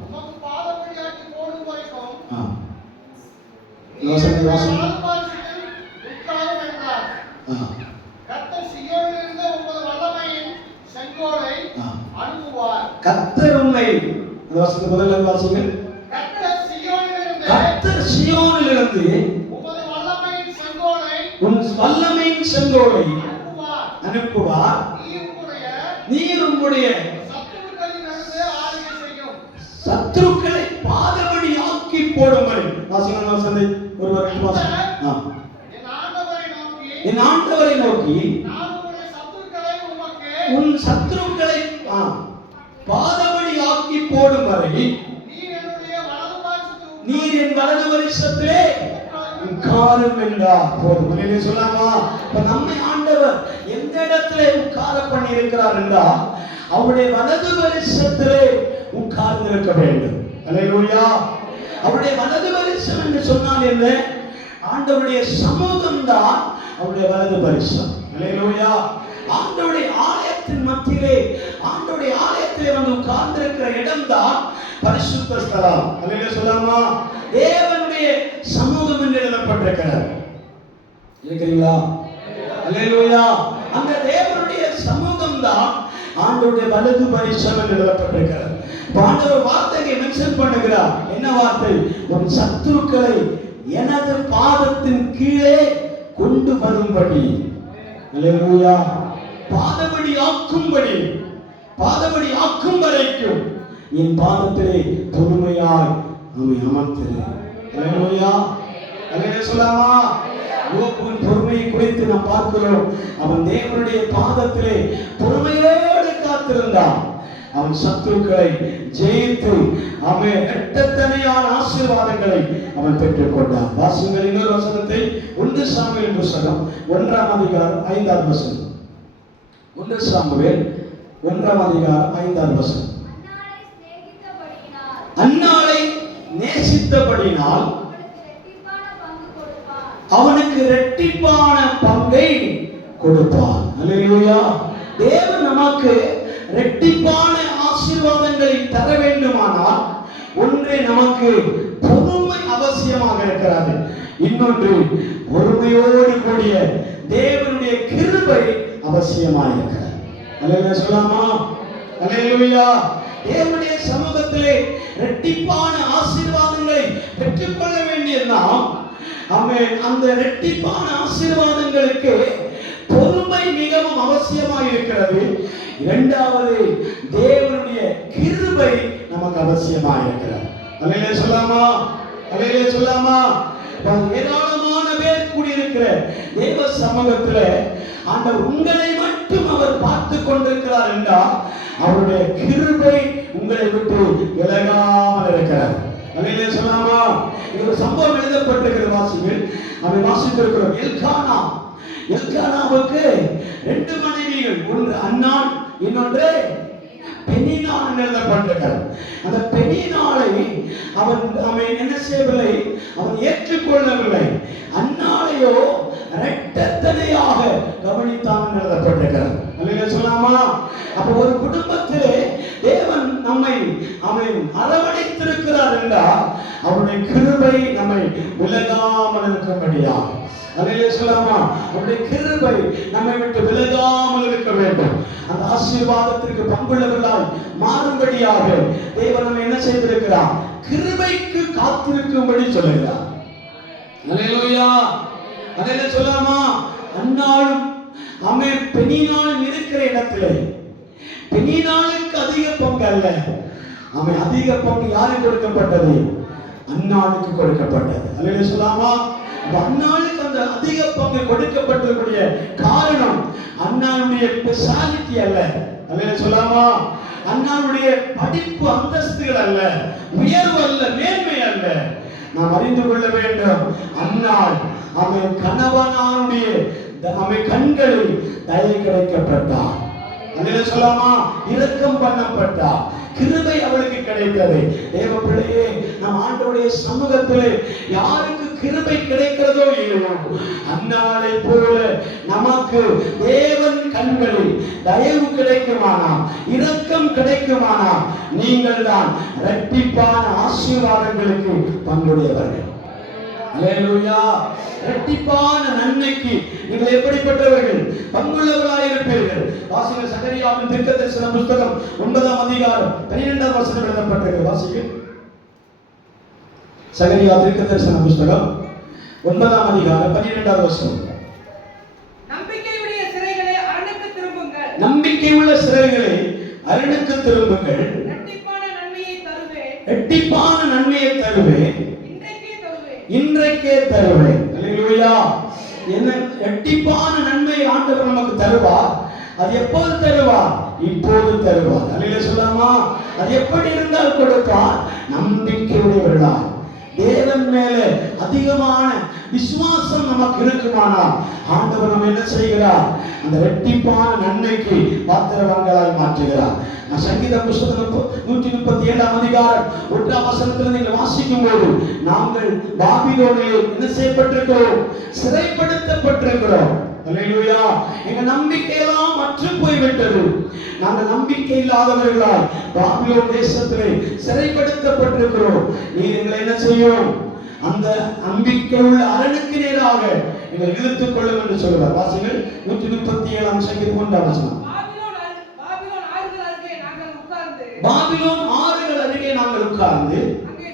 உமக்கு பாதபடியாக்கி போடும் வரைக்கும் நீர் என்னுடைய வலதுபார்சத்தில் உட்காரும் என்றார். கர்த்தர் சீயோனிலிருந்து உமது வல்லமையின் செங்கோலை அனுப்புவார். கர்த்தர் உன்னை, அந்த வசனத்தை முதல்ல வாசிங்கள். கர்த்தர் சீயோனிலிருந்து உமது வல்லமையின் செங்கோலை, உன் வல்லமையின் செங்கோலை அனுப்புவார். நீர் உம்முடைய சத்துருக்களை பாதபடி ஆக்கி போடும்படி. வாசிங்கள் வசனத்தை ஒருவர் வாசிங்க. என் ஆண்டவரை நோக்கி, உன் சத்துருக்களை பாதபடி ஆக்கி போடும் வரை நீர் என் வலது வருஷத்திலே உட்காரும் என்றார். போதும். மனிதனே சொல்லாமா? இப்ப நம்மை ஆண்டவர் எந்த இடத்திலே உட்கார பண்ணி இருக்கிறார் என்றால் அவருடைய வலது வருஷத்திலே உட்கார்ந்து இருக்க வேண்டும். அல்லேலூயா. அவருடைய வலது வருஷம் என்று சொன்னால் என்ன? ஆண்டவருடைய சமூகம் தான் அவருடைய வலது வருஷம். அல்லேலூயா. ஆண்டவருடைய ஆலயத்தின் மத்தியிலே, ஆண்டவருடைய ஆலயத்திலே வந்து உட்கார்ந்து இருக்கிற இடம் தான் பரிசுத்த ஸ்தலம். அல்லேலூயா சொல்லாமா? தேவனுடைய சமூகம் என்று எழுதப்பட்டிருக்கிறது. இருக்கிறீங்களா? அல்லேலூயா. அந்த தேவனுடைய சமூகம் தான் ஆண்டவருடைய வலது பரிசம் என்று எழுதப்பட்டிருக்கிறது. ஆண்டவர் வார்த்தையை மென்ஷன் பண்ணுகிறார். என்ன வார்த்தை? உன் சத்துருக்களை எனது பாதத்தின் கீழே கொண்டு வரும்படி. அல்லேலூயா. பாதபடி ஆக்கும்படி, பாதபடி ஆக்கும் வரைக்கும் என் பாதத்திலே பொறுமையாய் நம்மை அமர்த்திரு. அல்லேலூயா. அல்லேலூயா சொல்லாமா? யோபுவின் பொறுமையை குறித்து நாம் பார்க்கிறோம். அவன் தேவனுடைய பாதத்திலே பொறுமையோடு காத்திருந்தான். அவன் சத்துருக்களை ஜெயித்து அவன் எட்டத்தனையான ஆசீர்வாதங்களை அவன் பெற்றுக் கொண்டான். வாசிங்கள் இன்னொரு வசனத்தை. 1 சாமுவேல் புத்தகம் 1ஆம் அதிகாரம் 5ஆம் வசனம். 1 சாமுவேல் 1ஆம் அதிகாரம் 5ஆம் வசனம். அன்னாளை நேசித்தபடினால் அவனுக்கு இரட்டிப்பான பங்கை கொடுப்பான். அல்லேலூயா. தேவன் நமக்கு இரட்டிப்பான ஆசீர்வாதங்களை தர வேண்டுமானால் ஒன்றே நமக்கு பொறுமை அவசியமாக இருக்கிறது. இன்னொன்று பொறுமையோடு கூடிய தேவனுடைய கிருபை அவசியமாக இருக்கிறது. அல்லேலூயா சொல்லாமா? அல்லேலூயா. தேவனுடைய சமூகத்திலே இரட்டிப்பான ஆசீர்வாதங்களை பெற்றுக்கொள்ள வேண்டிய நாம் அந்த இரட்டிப்பான ஆசீர்வாதங்களுக்கு பொறுமை மிகவும் அவசியமாக இருக்கிறது. இரண்டாவது தேவனுடைய கிருபை நமக்கு அவசியமாக இருக்கிறது. அல்லேலூயா சொல்லாமா? அல்லேலூயா சொல்லாமா? ஏராளமான பேர் கூடியிருக்கிற தேவ சமூகத்தில் ஆண்டவர் உங்களை மட்டும் அவர் பார்த்து கொண்டிருக்கிறார் என்றால் அவருடைய கிருபை உங்களை விட்டு விலகாமல் இருக்கிறார். அல்லேலூயா சொல்லாமா? இது ஒரு சம்பவம் எழுதப்பட்டிருக்கிற வாசிகள் அதை வாசித்திருக்கிறோம். எல்கானாவுக்கு 2 மனைவிகள், ஒன்று அன்னாள், இன்னொன்று பெனின்னாள் எழுதப்பட்டிருக்கிறது. அந்த பெனின்னாளை அவன் என்ன செய்யவில்லை, அவன் ஏற்றுக்கொள்ளவில்லை. அன்னாளையோ இரட்டத்தனையாக கவனித்தான் எழுதப்பட்டிருக்கிறது. அல்லேலூயா சொல்லாமா? அப்ப ஒரு குடும்பத்திலே தேவன் நம்மை அவன் அரவணைத்திருக்கிறார் என்றால் அவருடைய கிருபை நம்மை விலகாமல் இருக்கும்படியா. அல்லேலூயா சொல்லாமா? அவருடைய கிருபை நம்மை விட்டு விலகாமல் இருக்க வேண்டும். அந்த ஆசீர்வாதத்திற்கு பங்குள்ளவர்களாய் மாறும்படியாக தேவன் நம்ம என்ன செய்திருக்கிறார்? கிருபைக்கு காத்திருக்கும்படி சொல்லுகிறார். அல்லேலூயா. அல்லேலூயா சொல்லாமா? அன்னாலும் அவன் பெனின்னாலும் இருக்கிற இடத்திலே பெனின்னாளுக்கு அதிக பங்கு அல்ல, அவன் அதிக பங்கு யாருக்கு கொடுக்கப்பட்டது? அன்னாளுக்கு கொடுக்கப்பட்டது. அல்லேலூயா சொல்லாமா? அன்னாளுக்கு அந்த அதிக பங்கு கொடுக்கப்பட்டதுடைய காரணம் அன்னாளுடைய ஸ்பெஷாலிட்டி அல்ல. அல்லேலூயா சொல்லாமா? அன்னாளுடைய படிப்பு அந்தஸ்துகள் அல்ல, உயர்வு அல்ல, மேன்மை அல்ல. நாம் அறிந்து கொள்ள வேண்டும், அன்னாள் அவன் கணவனாருடைய அவன் கண்களில் தயை கிடைக்கப்பட்டார். அல்லேலூயா சொல்லாமா? இரக்கம் பண்ணப்பட்டார். கிருபை அவளுக்கு கிடைத்தது. தேவ பிள்ளையே, நம் ஆண்டவருடைய சமூகத்திலே யாருக்கு கிருபை கிடைக்கிறதோ இல்லையோ, அந்நாளை போல நமக்கு தேவன் கண்களில் தயவு கிடைக்குமானால், இரக்கம் கிடைக்குமானால், நீங்கள் தான் இரட்டிப்பான ஆசீர்வாதங்களுக்கு பங்குடையவர்கள். அல்லேலூயா. இரட்டிப்பான நன்மைக்கு நீங்கள் எப்படிப்பட்டவர்கள்? பங்குள்ளவர்களாக இருப்பீர்கள். வாசிங்க சகரியாவின் தீர்க்கதரிசன புத்தகம் 9ஆம் அதிகாரம் 12ஆம் வசனம் எழுதப்பட்டிருக்கிறது. வாசிங்க சகரியா தீர்க்கதரிசன புத்தகம் 9ஆம் அதிகாரம் 12ஆம் வசனம். நம்பிக்கையுடைய சிறைகளே அரணுக்கு திரும்புங்கள். நம்பிக்கையுள்ள சிறைகளே அரணுக்கு திரும்புங்கள். இரட்டிப்பான நன்மையை தருவேன். இரட்டிப்பான நன்மையை தருவேன். இன்றைக்கே தருவேன். அல்லேலூயா. என்ன இரட்டிப்பான நன்மை ஆண்டவர் நமக்கு தருவார். அது எப்போது தருவார்? இப்போது தருவார். அல்லேலூயா சொல்லாமா? அது எப்படி இருந்தால் கொடுப்பார்? நம்பிக்கையுடையவர்களாய் தேவன் மேல அதிகமான விசுவாசம் நமக்கு இருக்குமானால் ஆண்டவர் நம்ம என்ன செய்கிறார்? அந்த இரட்டிப்பான நன்மைக்கு பாத்திரவான்களாய் மாற்றுகிறார். சங்கீத புத்தகம் 137ஆம் அதிகாரம் 1ஆம் வசனத்தில் நீங்கள் வாசிக்கும் போது, நாங்கள் பாபிலோனிலே என்ன செய்யப்பட்டிருக்கிறோம்? சிறைப்படுத்தப்பட்டிருக்கிறோம். அல்லேலூயா. எங்க நம்பிக்கையெல்லாம் மற்று போய்விட்டது. நாங்கள் நம்பிக்கை இல்லாதவர்களால் பாபிலோன் தேசத்திலே சிறைப்படுத்தப்பட்டிருக்கிறோம். நீர் எங்களை என்ன செய்யும்? அந்த நம்பிக்கை உள்ள அரணுக்கு நேராக எங்களை இழுத்துக் கொள்ளும் என்று சொல்கிறார். வாசிகள் 137ஆம் சங்கீதம் 1ஆம் வசனம். பாபிலோன் ஆறுகள் அருகே நாங்கள் உட்கார்ந்து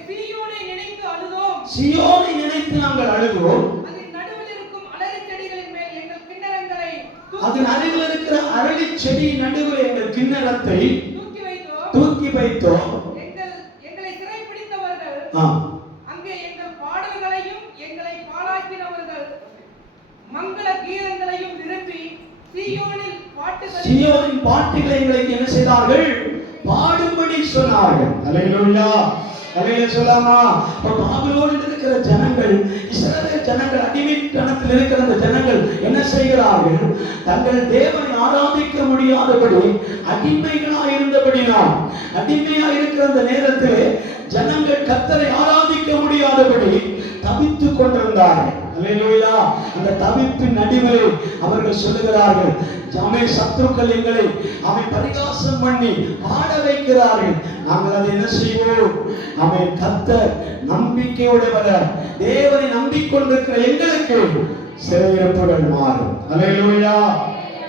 சீயோனை நினைத்து அழுதோம். சீயோனை நினைத்து நாங்கள் அழுகிறோம். அதன் நடுவில் இருக்கும் அலரி செடிகளின் மேல் எங்கள் கிண்ணறங்களை அதன் அருகில் இருக்கிற அரளி செடி நடுவில் எங்கள் கிண்ணறத்தை தூக்கி வைத்தோம். எங்களை சிறைப்பிடித்தவர்கள் அங்கே எங்கள் பாடல்களையும் எங்களை பாழாக்கினவர்கள் மங்கள கீதங்களையும் நிரப்பி சீயோனின் பாட்டுகளை எங்களுக்கு என்ன செய்தார்கள்? பாடும்படி சொன்னார்கள். அல்லேலூயா. அல்லேலூயா சொல்லாமா? பாபிலோனில் இருக்கிற ஜனங்கள், இஸ்ரவேல் ஜனங்கள், அடிமைத்தனத்தில் இருக்கிற அந்த ஜனங்கள் என்ன செய்கிறார்கள்? தங்கள் தேவனை ஆராதிக்க முடியாதபடி அடிமைகளாய் இருந்தபடினால், அடிமையாய் இருக்கிற அந்த நேரத்தில் ஜனங்கள் கர்த்தரை ஆராதிக்க முடியாதபடி தவித்துக் கொண்டிருந்தார்கள். அல்லேலூயா. அந்த தவிப்பின் நடுவில் அவர்கள் சொல்லுகிறார்கள், அவை சத்துருக்கள் எங்களை அவை பரிகாசம் பண்ணி ஆட வைக்கிறார்கள். நாங்கள் அதை என்ன செய்வோம்? அவை கர்த்தர் நம்பிக்கையுடையவர தேவனை நம்பிக்கொண்டிருக்கிற எங்களுக்கு சிறையிருப்புகள் மாறும். அல்லேலூயா.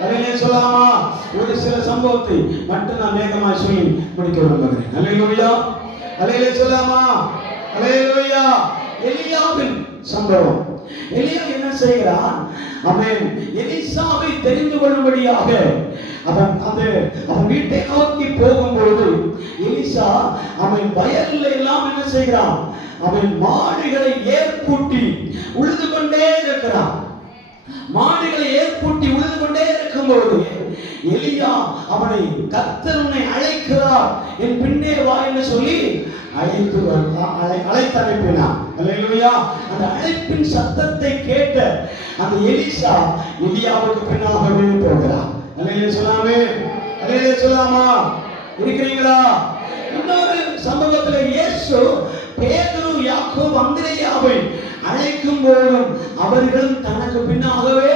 அல்லேலூயா சொல்லாமா? ஒரு சில சம்பவத்தை மட்டும் நான் வேகமாய் சொல்லி முடிக்க விரும்புகிறேன். அல்லேலூயா. அல்லேலூயா சொல்லாமா? அல்லேலூயா. எலியாவின் சம்பவம். எலியா என்ன செய்கிறான்? அவன் எலிசாவை தெரிந்து கொள்ளும்படியாக அவன் வீட்டை நோக்கி போகும்போது எலிசா அவன் வயல்ல எல்லாம் என்ன செய்கிறான்? அவன் மாடுகளை ஏற்பூட்டி உழுது கொண்டே இருக்கிறான். மாடுகளை ஏற்பூட்டி உழுது கொண்டே இருக்கும்போது எலியா அவனை, கர்த்தர் உன்னை அழைக்கிறார், என் பின்னே வா என்று சொல்லி அழைத்து அனுப்பினான். அல்லேலூயா. அந்த அழைப்பின் சத்தத்தை கேட்ட அந்த எலிசா எலியாவுக்கு பின்னாகவே போகிறான். அல்லேலூயா சொல்லாமே? அல்லேலூயா சொல்லாமா? இருக்கிறீங்களா? இன்னொரு சம்பவத்தில் இயேசு பேதுரு, யாக்கோபு, அந்திரேயாவை அழைக்கும் போதும் அவர்களும் தனக்கு பின்னாகவே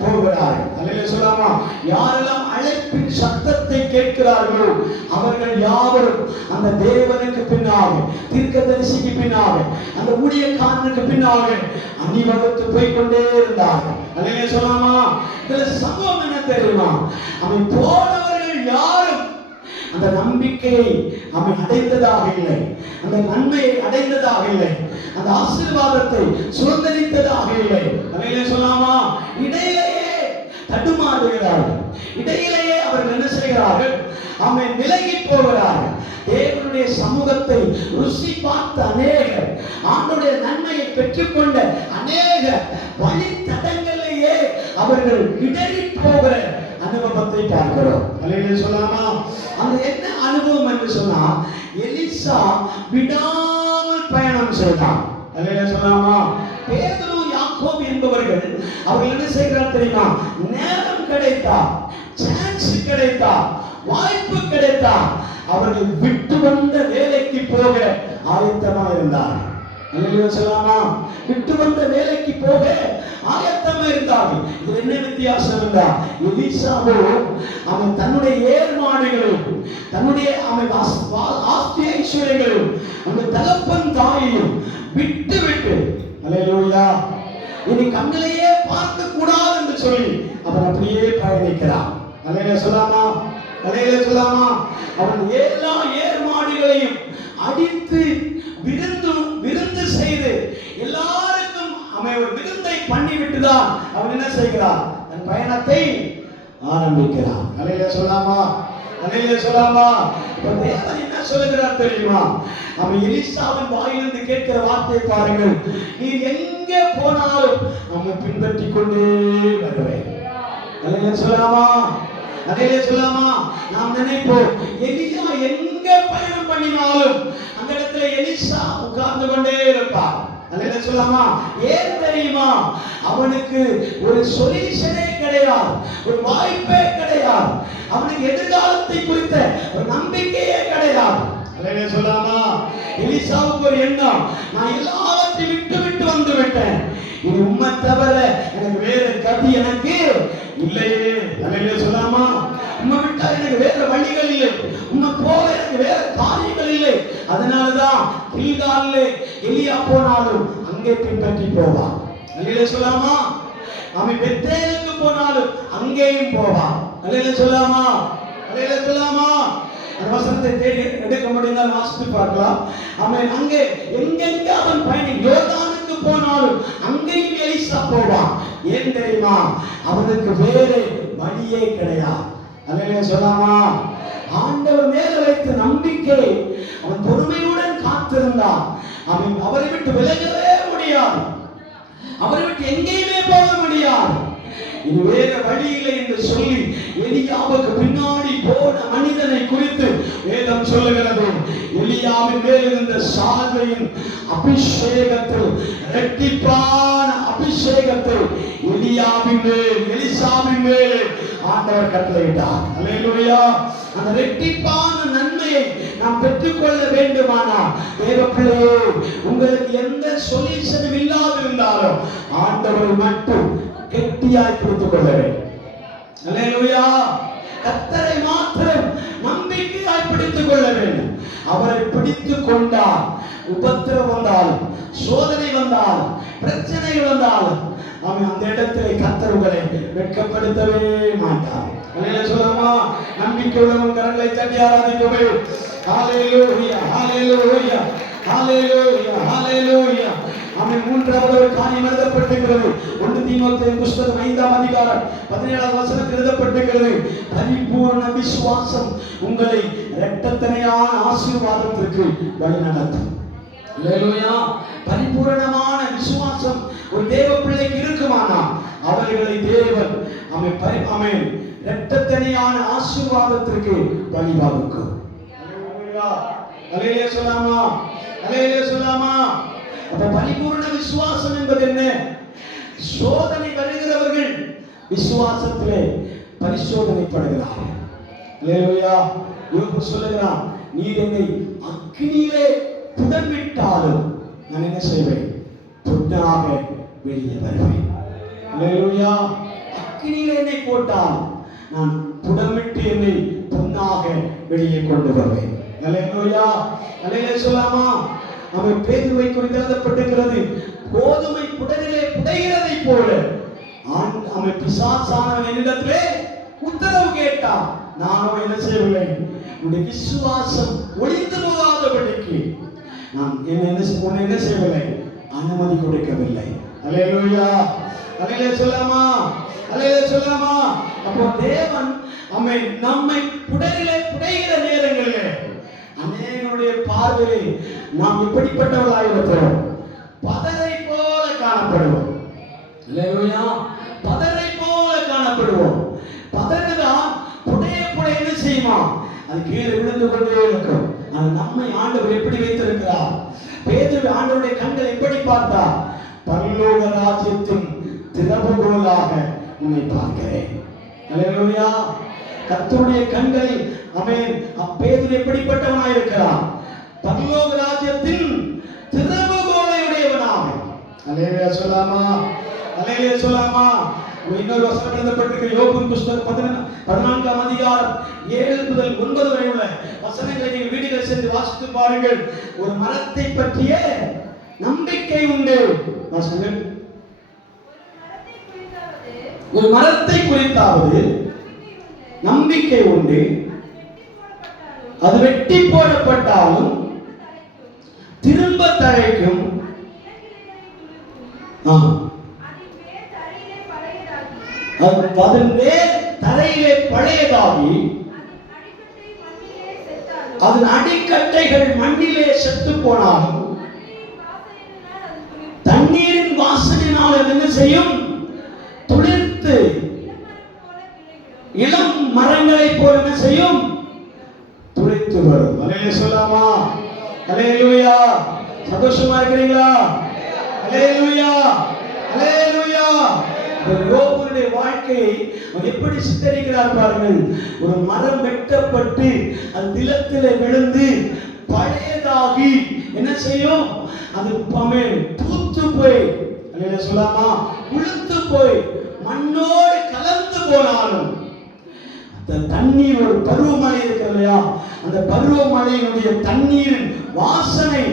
போகிறார்கள். அல்லேலூயா சொல்லாமா? யாரெல்லாம் அழைப்பின் சத்தத்தை கேட்கிறார்களோ அவர்கள் யாவரும் அந்த தேவனுக்கு பின்னாக, தீர்க்கதரிசிக்கு பின்னாக, அந்த ஊழியக்காரனுக்கு பின்னாக அணிவகுத்து போய்கொண்டே இருந்தார்கள். அல்லேலூயா சொல்லாமா? இதுல சம்பவம் என்ன தெரியுமா? அவன் போனவர்கள் யாரும் அந்த நம்பிக்கையை அவன் அடைந்ததாக இல்லை, அந்த நன்மையை அடைந்ததாக இல்லை, அந்த ஆசீர்வாதத்தை சுதந்திரித்ததாக இல்லை. அல்லேலூயா சொல்லாமா? இடையிலேயே தடுமாறுகிறார்கள். இடையிலேயே அவர்கள் என்ன செய்கிறார்கள்? அவன் விலகி போகிறார்கள். தேவனுடைய சமூகத்தை ருசி பார்த்த அநேகர், ஆண்டவருடைய நன்மையை பெற்றுக்கொண்ட அநேக வழித்தடங்களிலேயே அவர்கள் இடறி போகிற அனுபவத்தை பார்க்கிறோம். அல்லேலூயா சொல்லாமா? அந்த என்ன அனுபவம் என்று சொன்னால், எலிசா விடாமல் பயணம் செய்தான். அல்லேலூயா சொல்லாமா? பேதுரு, யாக்கோபு என்பவர்கள் அவர்கள் என்ன செய்கிறார் தெரியுமா? நேரம் கிடைத்தா, சான்ஸ் கிடைத்தா, வாய்ப்பு கிடைத்தா அவர்கள் விட்டு வந்த வேலைக்கு போக ஆயத்தமாக இருந்தார்கள். அல்லேலூயா சொல்லலாமா? விட்டு வந்த வேலைக்கு போக ஆயத்தமா இருந்தார்கள். இது என்ன வித்தியாசம் என்றால், எலிசாவோ அவன் தன்னுடைய ஏர்மாடுகளையும் தன்னுடைய அவன் ஆஸ்தி ஐஸ்வர்யங்களையும் அந்த தகப்பன் தாயையும் விட்டு விட்டு, அல்லேலூயா, இனி கண்ணிலேயே பார்க்க கூடாது என்று சொல்லி அவன் அப்படியே பயணிக்கிறான். அல்லேலூயா சொல்லலாமா? அல்லேலூயா சொல்லலாமா? அவன் எல்லா ஏர்மாடுகளையும் அடித்து விருந்து செய்து எல்லாருக்கும் அவன் ஒரு விருந்தை பண்ணிவிட்டுதான் அவன் என்ன செய்கிறான்? தன் பயணத்தை ஆரம்பிக்கிறான். அல்லேலூயா சொல்லலாமா? அல்லேலூயா சொல்லலாமா? இப்ப தேவன் என்ன சொல்லுகிறார் தெரியுமா? அவன் எலிசாவின் வாயிலிருந்து கேட்கிற வார்த்தை பாருங்கள், நீ எங்கே போனாலும் நம்மை பின்பற்றி கொண்டே வருவேன். அல்லேலூயா சொல்லலாமா? அல்லேலூயா சொல்லலாமா? நாம் நினைப்போம், எலியா எங்க பயணம் பண்ணினாலும் அந்த இடத்துல எலிசா உட்கார்ந்து கொண்டே இருப்பார். அல்லேலூயா சொல்லலாமா? ஏன் தெரியுமா? அவனுக்கு ஒரு சொல்யூஷனே கிடையாது, ஒரு வாய்ப்பே கிடையாது, அவனுக்கு எதிர்காலத்தை குறித்த ஒரு நம்பிக்கையே கிடையாது. அல்லேலூயா சொல்லலாமா? எலிசாவுக்கு ஒரு எண்ணம், நான் எல்லாவற்றையும் விட்டு விட்டு வந்து விட்டேன், இது உம்மை தவிர எனக்கு வேற கதி எனக்கு இல்லையே. அல்லேலூயா சொல்லலாமா? உம்மை விட்டா எனக்கு வேற வழிகள் இல்லை, உம்மை போல எனக்கு வேற காரியங்கள் இல்லை. அதனாலதான் கில்காலிலே எலியா போனாலும் அங்கே பின்பற்றி போவான். அல்லேலூயா சொல்லலாமா? அவன் பெத்தேலுக்கு போனாலும் அங்கேயும் போவான். அல்லேலூயா சொல்லலாமா? அல்லேலூயா சொல்லலாமா? அந்த வசனத்தை தேடி எடுக்க முடிந்தால் வாசித்து பார்க்கலாம். அவன் அங்கே எங்கெங்க அவன் பயணி, யோர்தானுக்கு போனாலும் அங்கேயும் எலிசா போவான். ஏன் தெரியுமா? அவனுக்கு வேறு வழியே கிடையாது. அல்லேலூயா சொல்லலாமா? ஆண்டவர் மேல வைத்த நம்பிக்கை, அவன் பொறுமையுடன் காத்திருந்தான். அவன் அவரை விட்டு விலகவே முடியாது, அவரை விட்டு எங்கேயுமே போக முடியாது. இது வேற வழி இல்லை என்று சொல்லி எலியாவுக்கு பின்னாடி போன மனிதனை குறித்து வேதம் சொல்லுகிறது. எலியாவின் மேல் இருந்த சால்வையின் அபிஷேகத்தில், இரட்டிப்பான அபிஷேகத்தில் எலியாவின் மேல், எலிசாவின் மேல் ஆண்டவர் கட்டளையிட்டார். அல்லேலூயா! அந்த இரட்டிப்பான நன்மையை நாம் பெற்றுக்கொள்ள வேண்டுமானால், தேவ பிள்ளையே, உங்களுக்கு எந்த சொல்யூஷனும் இல்லாதிருந்தாலும் ஆண்டவரை மட்டும் கெட்டியாய் பிடித்துக் கொள்ள வேண்டும். அல்லேலூயா! கர்த்தரை மாத்திரம் நம்பிக்கையாய் பிடித்துக் கொள்ள வேண்டும். அவரை பிடித்துக் கொண்டால் உபத்திரம் வந்தாலும், சோதனை வந்தாலும், பிரச்சனை வந்தாலும், அவன் அந்த இடத்திலே கர்த்தர் உங்களை வெட்கப்படுத்தவே மாட்டார். அல்லேலூயா சொல்லலாமா? நம்பிக்கை உள்ளவன் கரங்களை தட்டி ஆராதிக்கவே. ஹalleluya, ஹalleluya, ஹalleluya, ஹalleluya. அவன் மூன்றாவது ஒரு காரியம் எழுதப்பட்டிருக்கிறது. 1 தீமோத்தேயு புத்தகம் 5ஆம் அதிகாரம் 17ஆம் வசனத்தில் எழுதப்பட்டிருக்கிறது, பரிபூர்ண விசுவாசம் உங்களை இரட்டத்தனையான ஆசீர்வாதத்திற்கு வழிநடத்தும். அல்லேலூயா! பரிபூரணமான விசுவாசம் ஒரு தேவ பிள்ளைக்கு இருக்குமானா அவர்களை தேவன் அவன் இரட்டத்தனையான ஆசீர்வாதத்திற்கு வழிவகுக்கும். அல்லேலூயா! அல்லேலூயா சொல்லலாமா? அல்லேலூயா சொல்லலாமா? அப்ப பரிபூர்ண விசுவாசம் என்பது என்ன? சோதனை வருகிறவர்கள் விசுவாசத்திலே பரிசோதனைப்படுகிறார்கள். அல்லேலூயா! யோபு சொல்லுகிறான், நீர் என்னை அக்கினியிலே புடமிட்டாலும் நான் என்ன செய்வேன்? பொன்னாக வெளியே வருவேன். அல்லேலூயா! அக்கினியிலே என்னை போட்டால் நான் புடமிட்டு என்னை பொன்னாக வெளியே கொண்டு வருவேன். அல்லேலூயா! அல்லேலூயா சொல்லலாமா? அவன் பேதுருவை குறித்து எழுதப்பட்டிருக்கிறது, கோதுமை புடரிலே புடைகிறதை போல அவன் பிசாசானவன் என்னிடத்திலே உத்தரவு கேட்டான், நானும் என்ன செய்யவில்லை, உன்னுடைய விசுவாசம் ஒளிந்து போகாதபடிக்கு நான் என்ன செய்யவில்லை, அனுமதி கொடுக்கவில்லை. அல்லேலூயா! அல்லேலூயா சொல்லலாமா? அல்லேலூயா சொல்லலாமா? அப்போ தேவன் நம்மை புடரிலே புடைகிற நேரங்களிலே அநேகருடைய பார்வையிலே நாம் எப்படிப்பட்டவர்களாக இருக்கிறோம்? பதரை போல காணப்படுவோம். அல்லேலூயா! பதரை போல காணப்படுவோம். பதறுதான் புடைய என்ன செய்யுமா? அது கீழே விழுந்து கொண்டே இருக்கும். ஆனால் நம்மை ஆண்டவர் எப்படி வைத்திருக்கிறார்? பேதுரு ஆண்டவருடைய கண்கள் எப்படி பார்த்தார்? பரலோக ராஜ்யத்தின் திறவுகோலாக உன்னை பார்க்கிறேன். அல்லேலூயா! கர்த்தருடைய கண்களில் பேதுரு எப்படிப்பட்டவனாய் இருக்கிறான்? பரலோக ராஜ்யத்தின் திறவுகோலை அல்லேலூயா சொல்லாமா? அல்லேலூயா சொல்லாமா? இன்னொரு வசனம் எழுதப்பட்டிருக்கிற யோபு புஸ்தகம் 14ஆம் அதிகாரம் 7 முதல் 9 வரை உள்ள வசனங்களை நீங்கள் வீடுகளில் சென்று வாசித்து பாருங்கள். ஒரு மரத்தை பற்றிய நம்பிக்கை உண்டு. வாசிங்கள். ஒரு மரத்தை குறித்தாவது நம்பிக்கை உண்டு, அது வெட்டி போடப்பட்டாலும் திரும்ப தழைக்கும், அதன் வேர் தரையிலே பழையதாகி அதன் அடிக்கட்டைகள் மண்ணிலே செத்து போனாலும் தண்ணீரின் வாசனையினால் என்ன செய்யும்? துளிர்த்து இளம் மரங்களை போல என்ன செய்யும்? துளிர்த்து வரும். அல்லேலூயா சொல்லாமா? அல்லேலூயா. சந்தோஷமா இருக்கிறீங்களா? அல்லேலூயா, அல்லேலூயா. யோபுடைய வாழ்க்கையை எப்படி சித்தரிக்கிறார் பாருங்கள். ஒரு மரம் வெட்டப்பட்டு அது நிலத்திலே விழுந்து பழையதாகி என்ன செய்யும்? அது பூத்து போய், அல்லேலூயா சொல்லாமா, உளுத்து போய் மண்ணோடு கலந்து போனாலும் அந்த தண்ணீர், ஒரு பருவமழை இருக்கு இல்லையா, அந்த பருவமழையினுடைய தண்ணீரின் வாசனை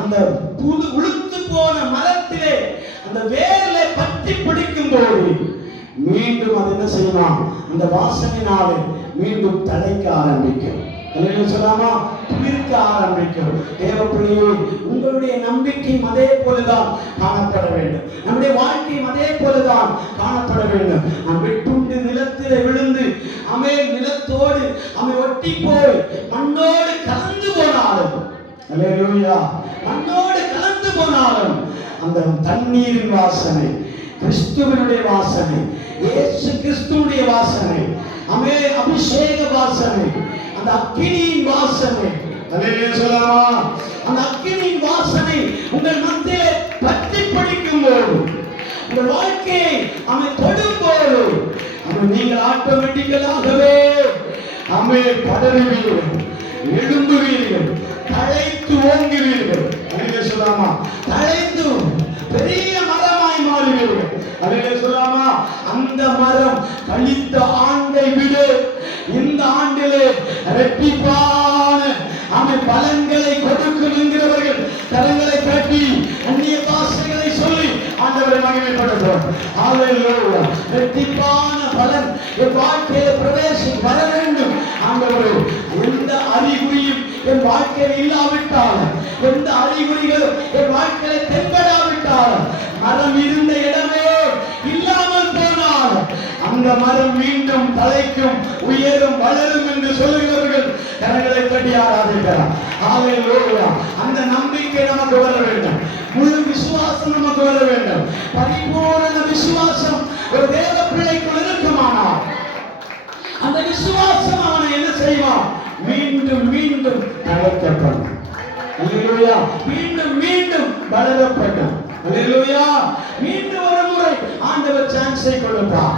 அந்த புது உளுத்து போன மரத்திலே அந்த வேரிலே பற்றி பிடிக்கும் போது மீண்டும் அது என்ன செய்யலாம்? அந்த வாசனையினாலே மீண்டும் தழைக்க ஆரம்பிக்கும். சொல்லாமா, துளிர்க்க ஆரம்பிக்கும். தேவப்பிள்ளையே, உங்களுடைய நம்பிக்கையும் அதே போலதான் காணப்பட வேண்டும். நம்முடைய வாழ்க்கையும் அதே போலதான் காணப்பட வேண்டும். நாம் வெட்டுண்டு நிலத்திலே விழுந்து நிலத்தோடு ஒட்டி போய் மண்ணோடு கலந்து போனாலும், அல்லேலூயா, மண்ணோடு கலந்து போனாலும் அந்த தண்ணீரின் வாசனை, கிறிஸ்துவனுடைய வாசனை, இயேசு கிறிஸ்துவுடைய வாசனை, அபிஷேக வாசனை, அந்த அக்கினியின் வாசனை, அல்லேலூயா சொல்லாமா, அந்த அக்கினியின் வாசனை உங்கள் மத்தியிலே பற்றி பிடிக்கும் போது, உங்கள் வாழ்க்கையை தொடும் போது நீங்கள் ஆட்டோமேட்டிக்கலாகவே படருவீர்கள், எழும்புவீர்கள், தழைத்து ஓங்குவீர்கள். அல்லேலூயா சொல்லாமா, தழைத்து பெரிய மரமாய் மாறுவீர்கள். அல்லேலூயா சொல்லாமா. அந்த மரம் கழித்த ஆண்டை விட இந்த ஆண்டிலே இரட்டிப்பான பலன்களை கொடுக்கும் என்கிறவர்கள் கரங்களை கட்டி அந்நிய பாஷைகளை சொல்லி ஆண்டவரை மகிமைப்படுத்துவோம். அல்லேலூயா. இரட்டிப்பான பலன் என் வாழ்க்கையில பிரவேசம் வர வேண்டும். ஆண்டவரே, எந்த அறிகுறியும் என் வாழ்க்கையில் இல்லாவிட்டால், எந்த அறிகுறிகளும் என் வாழ்க்கையில தென்படாவிட்டால், மரம் இருந்த இடமே இல்லாமல் போனால் அந்த மரம் மீண்டும் தலைக்கும், உயரும், வளரும் என்று சொல்லுகிறவர்கள் கரங்களை தட்டி ஆராதிக்கிறார். அல்லேலூயா. அந்த நம்பிக்கை நமக்கு வர வேண்டும். முழு விசுவாசம் நமக்கு வர வேண்டும். பரிபூரண விசுவாசம் ஒரு தேவ பிள்ளைக்குள் இருக்குமானால் அந்த விசுவாசம் அவனை என்ன செய்வான்? மீண்டும் மீண்டும் தழைக்கப்படும். அல்லேலூயா. மீண்டும் மீண்டும் வளரப்படும். அல்லேலூயா. மீண்டும் ஒரு முறை ஆண்டவர் சான்ஸை கொடுப்பார்.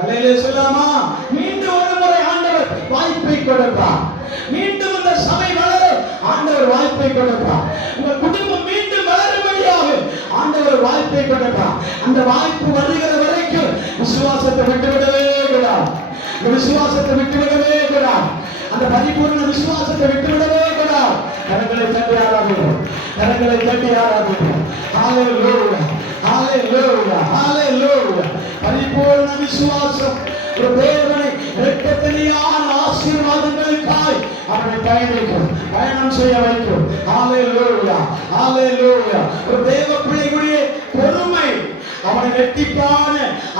அல்லேலூயா சொல்லாமா. மீண்டும் ஒரு முறை ஆண்டவர் வாய்ப்பை கொடுப்பார். மீண்டும் இந்த சபை வளர ஆண்டவர் வாய்ப்பை கொடுப்பார். உங்கள் குடும்பம் மீண்டும் வளரும்படியாக ஆண்டவர் வாய்ப்பை கொடுப்பார். அந்த வாய்ப்பு வருகிற வரைக்கும் விசுவாசத்தை விட்டுவிடவே கூடாது. இந்த விசுவாசத்தை விட்டுவிடவே கூடாது. அந்த பரிபூர்ண விசுவாசத்தை விட்டுவிடவே கூடாது. கரங்களை தட்டி ஆராதிப்போம். கரங்களை தட்டி ஆராதிப்போம். ஹalleluya, ஹalleluya, ஹalleluya. பரிபூர்ண விசுவாசம் ஒரு தேவனை இரட்டத்தனியான ஆசீர்வாதங்களுக்காய் அவனை பயணம் செய்ய வைக்கும். ஹalleluya, ஹalleluya. ஒரு தேவ பிள்ளைகளுடைய பொறுமை அவனை இரட்டிப்பான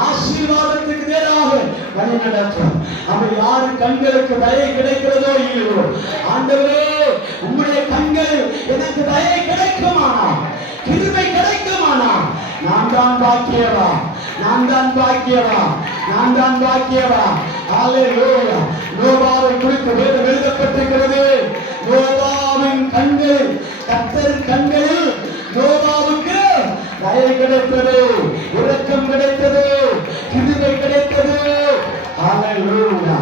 ஆசீர்வாதத்துக்கு நேராக வழி நடத்தும். அவன் யாரு கண்களுக்கு தயை கிடைக்கிறதோ இல்லையோ, ஆண்டவரே உம்முடைய கண்கள் எனக்கு தயை கிடைக்குமானா, கிருபை கிடைக்குமானா, நான் தான் பாக்கியவா, நான் தான் பாக்கியவா, நான் தான் பாக்கியவா. ஹalleluya. நோவாவை குறித்து வேதம் எழுதப்பட்டிருக்கிறது. நோவாவின் கண்கள், கர்த்தர் கண்களில் நோவாவுக்கு தயை கிடைத்தது, இரக்கம் கிடைத்தது, கிருபை கிடைத்தது. ஹalleluya,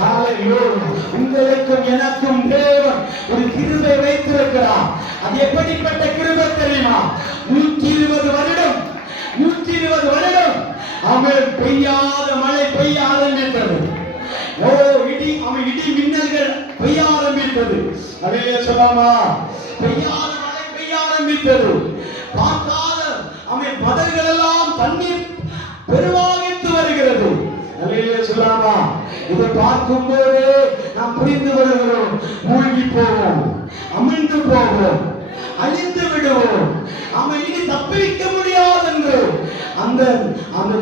ஹalleluya. உங்களுக்கும் எனக்கும் தேவன் ஒரு கிருபை வைத்திருக்கிறார். அது எப்படிப்பட்ட கிருபை தெரியுமா? 120 வருடம் 120 வருடம் அவன் பெய்யாத மழை பெய்ய ஆரம்பித்தது. இடி மின்னல்கள் பெய்ய ஆரம்பித்தது. அதையே சொல்லாமா? பெய்யாத மழை பெய்ய ஆரம்பித்தது. பார்க்காத மதர்கள் எல்லாம் தண்ணீர் பெருவாகித்து வருகிறது. அதையே சொல்லாமா? இதை பார்க்கும்போது நாம் புரிந்து கொள்கிறோம், மூழ்கி போவோம், அமிழ்ந்து போவோம், அழிந்து விடுவோம், அவன் இனி தப்பிக்க முடியாது என்று அந்த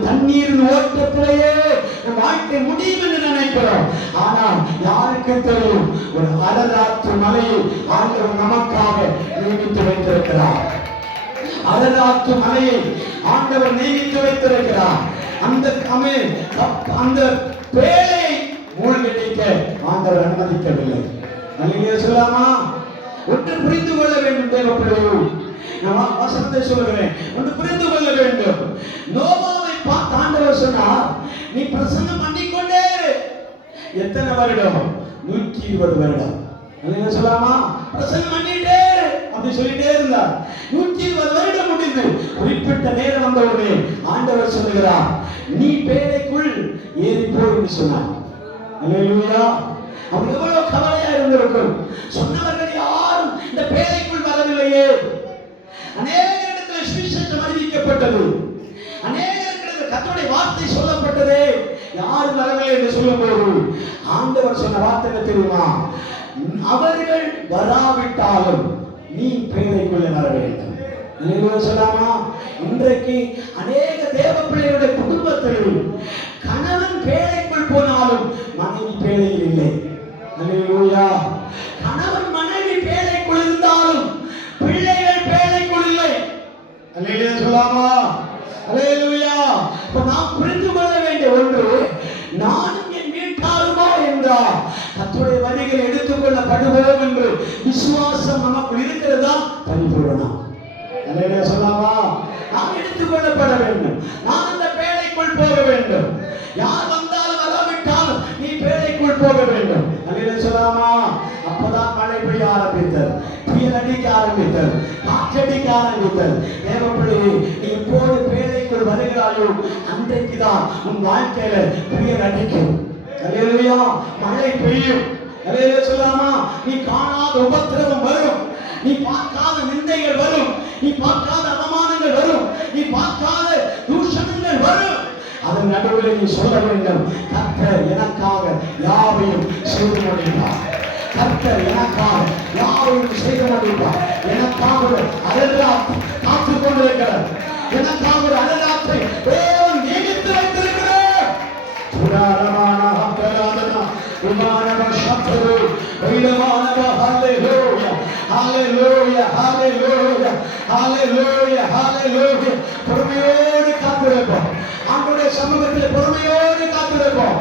தண்ணீரின் ஓட்டத்திலேயே வாழ்க்கை முடியும் என்று நினைக்கிறோம். ஆனால் யாருக்கு தெரியும், ஒரு அரராற்று மலையை ஆண்டவர் நமக்காக நியமித்து வைத்திருக்கிறார். அரராற்று மலையை ஆண்டவர் நியமித்து வைத்திருக்கிறார். அந்த பேழையை மூழ்கடிக்க ஆண்டவர் அனுமதிக்கவில்லை. அல்லேலூயா சொல்லாமா? ஒன்று புரிந்து கொள்ள வேண்டும் தேவப்பிள்ளைகள். நான் வசனத்தை சொல்லுகிறேன், ஒன்று புரிந்து கொள்ள வேண்டும். நோவாவை பார்த்து ஆண்டவர் சொன்னார், நீ பிரசங்கம் பண்ணிக்கொண்டே எத்தனை வருடம்? 120 வருடம். அல்லேலூயா சொல்லாமா? பிரசங்கம் பண்ணிட்டே அப்படி சொல்லிட்டே இருந்தார். 120 வருடம் முடிந்து குறிப்பிட்ட நேரம் வந்தவுடனே ஆண்டவர் சொல்லுகிறார், நீ பேழைக்குள் ஏறி போய் என்று சொன்னார். அல்லேலூயா. அவர் எவ்வளவு கவலையா இருந்திருக்கும். சொன்னவர்கள் யாரும் இந்த பேழைக்குள் வரவில்லையே. அநேக இடத்துல சுவிசேஷம் அறிவிக்கப்பட்டது, அநேக இடத்துல கர்த்தருடைய வார்த்தை சொல்லப்பட்டதே, யாரும் வரவில்லை என்று சொல்லும்போது ஆண்டவர் சொன்ன வார்த்தை என்ன தெரியுமா? அவர்கள் வராவிட்டாலும் நீ பேழைக்குள்ளே வர வேண்டும். சொல்லாமா? இன்றைக்கு அநேக தேவ பிள்ளைகளுடைய குடும்பத்தில் கணவன் பேழைக்குள் போனாலும் மனைவி பேழையில் இல்லை. அல்லேலூயா. கணவன் மனைவி பேழைக்குள் இருந்தாலும் பிள்ளைகள் பேழைக்குள் இல்லை. அல்லேலூயா சொல்லாமா? அல்லேலூயா. இப்ப நாம் புரிந்து கொள்ள வேண்டிய ஒன்று, நானும் என் வீட்டாருமா என்றால் கர்த்தருடைய வழிகளை எடுத்துக்கொள்ளப்படுவோம் என்று விசுவாசம் நமக்கு இருக்கிறதா? பரிபூரணம். அல்லேலூயா சொல்லாமா? நாம் எடுத்துக்கொள்ளப்பட வேண்டும். நான் அந்த பேழைக்குள் போக வேண்டும். யார் வந்தாலும் வராவிட்டாலும் நீ பேழைக்குள் போக வேண்டும். அல்லேலூயா சொல்லாமா? அப்பதான் மழை பெய்ய ஆரம்பித்தது, புயல் அடிக்க ஆரம்பித்தது, காற்றடிக்க ஆரம்பித்தது. தேவப்பிள்ளையே, நீ இப்போது பேழைக்குள் வருகிறாயோ அன்றைக்குதான் உன் வாழ்க்கையில புயல் அடிக்கும். அல்லேலூயா. மழை பெய்யும். அல்லேலூயா சொல்லாமா? நீ காணாத உபத்திரவம் வரும், நீ பார்க்காத நிந்தைகள் வரும், நீ பார்க்காத அவமானங்கள் வரும், நீ பார்க்காத தூஷணங்கள் வரும். அதன் நடுவில் நீ சொல்ல வேண்டும், கர்த்தர் எனக்காக யாவையும் செய்து முடிப்பார். கர்த்தர் எனக்காக யாவையும் செய்து முடிப்பார். எனக்காக அரராத்தை காத்துக் கொண்டிருக்கிறார். எனக்காக ஒரு அரராத்தை தேவன் நியமித்து வைத்திருக்கிறார். புராணமான அபராதனா விமானவ சத்ரு வைரமானவ ஹல்லேலூயா ஹல்லேலூயா ஹல்லேலூயா ஹல்லேலூயா ஹல்லேலூயா. பொறுமையோடு காத்திருப்போம். ஆண்டவருடைய சமூகத்தில் பொறுமையோடு காத்திருப்போம்.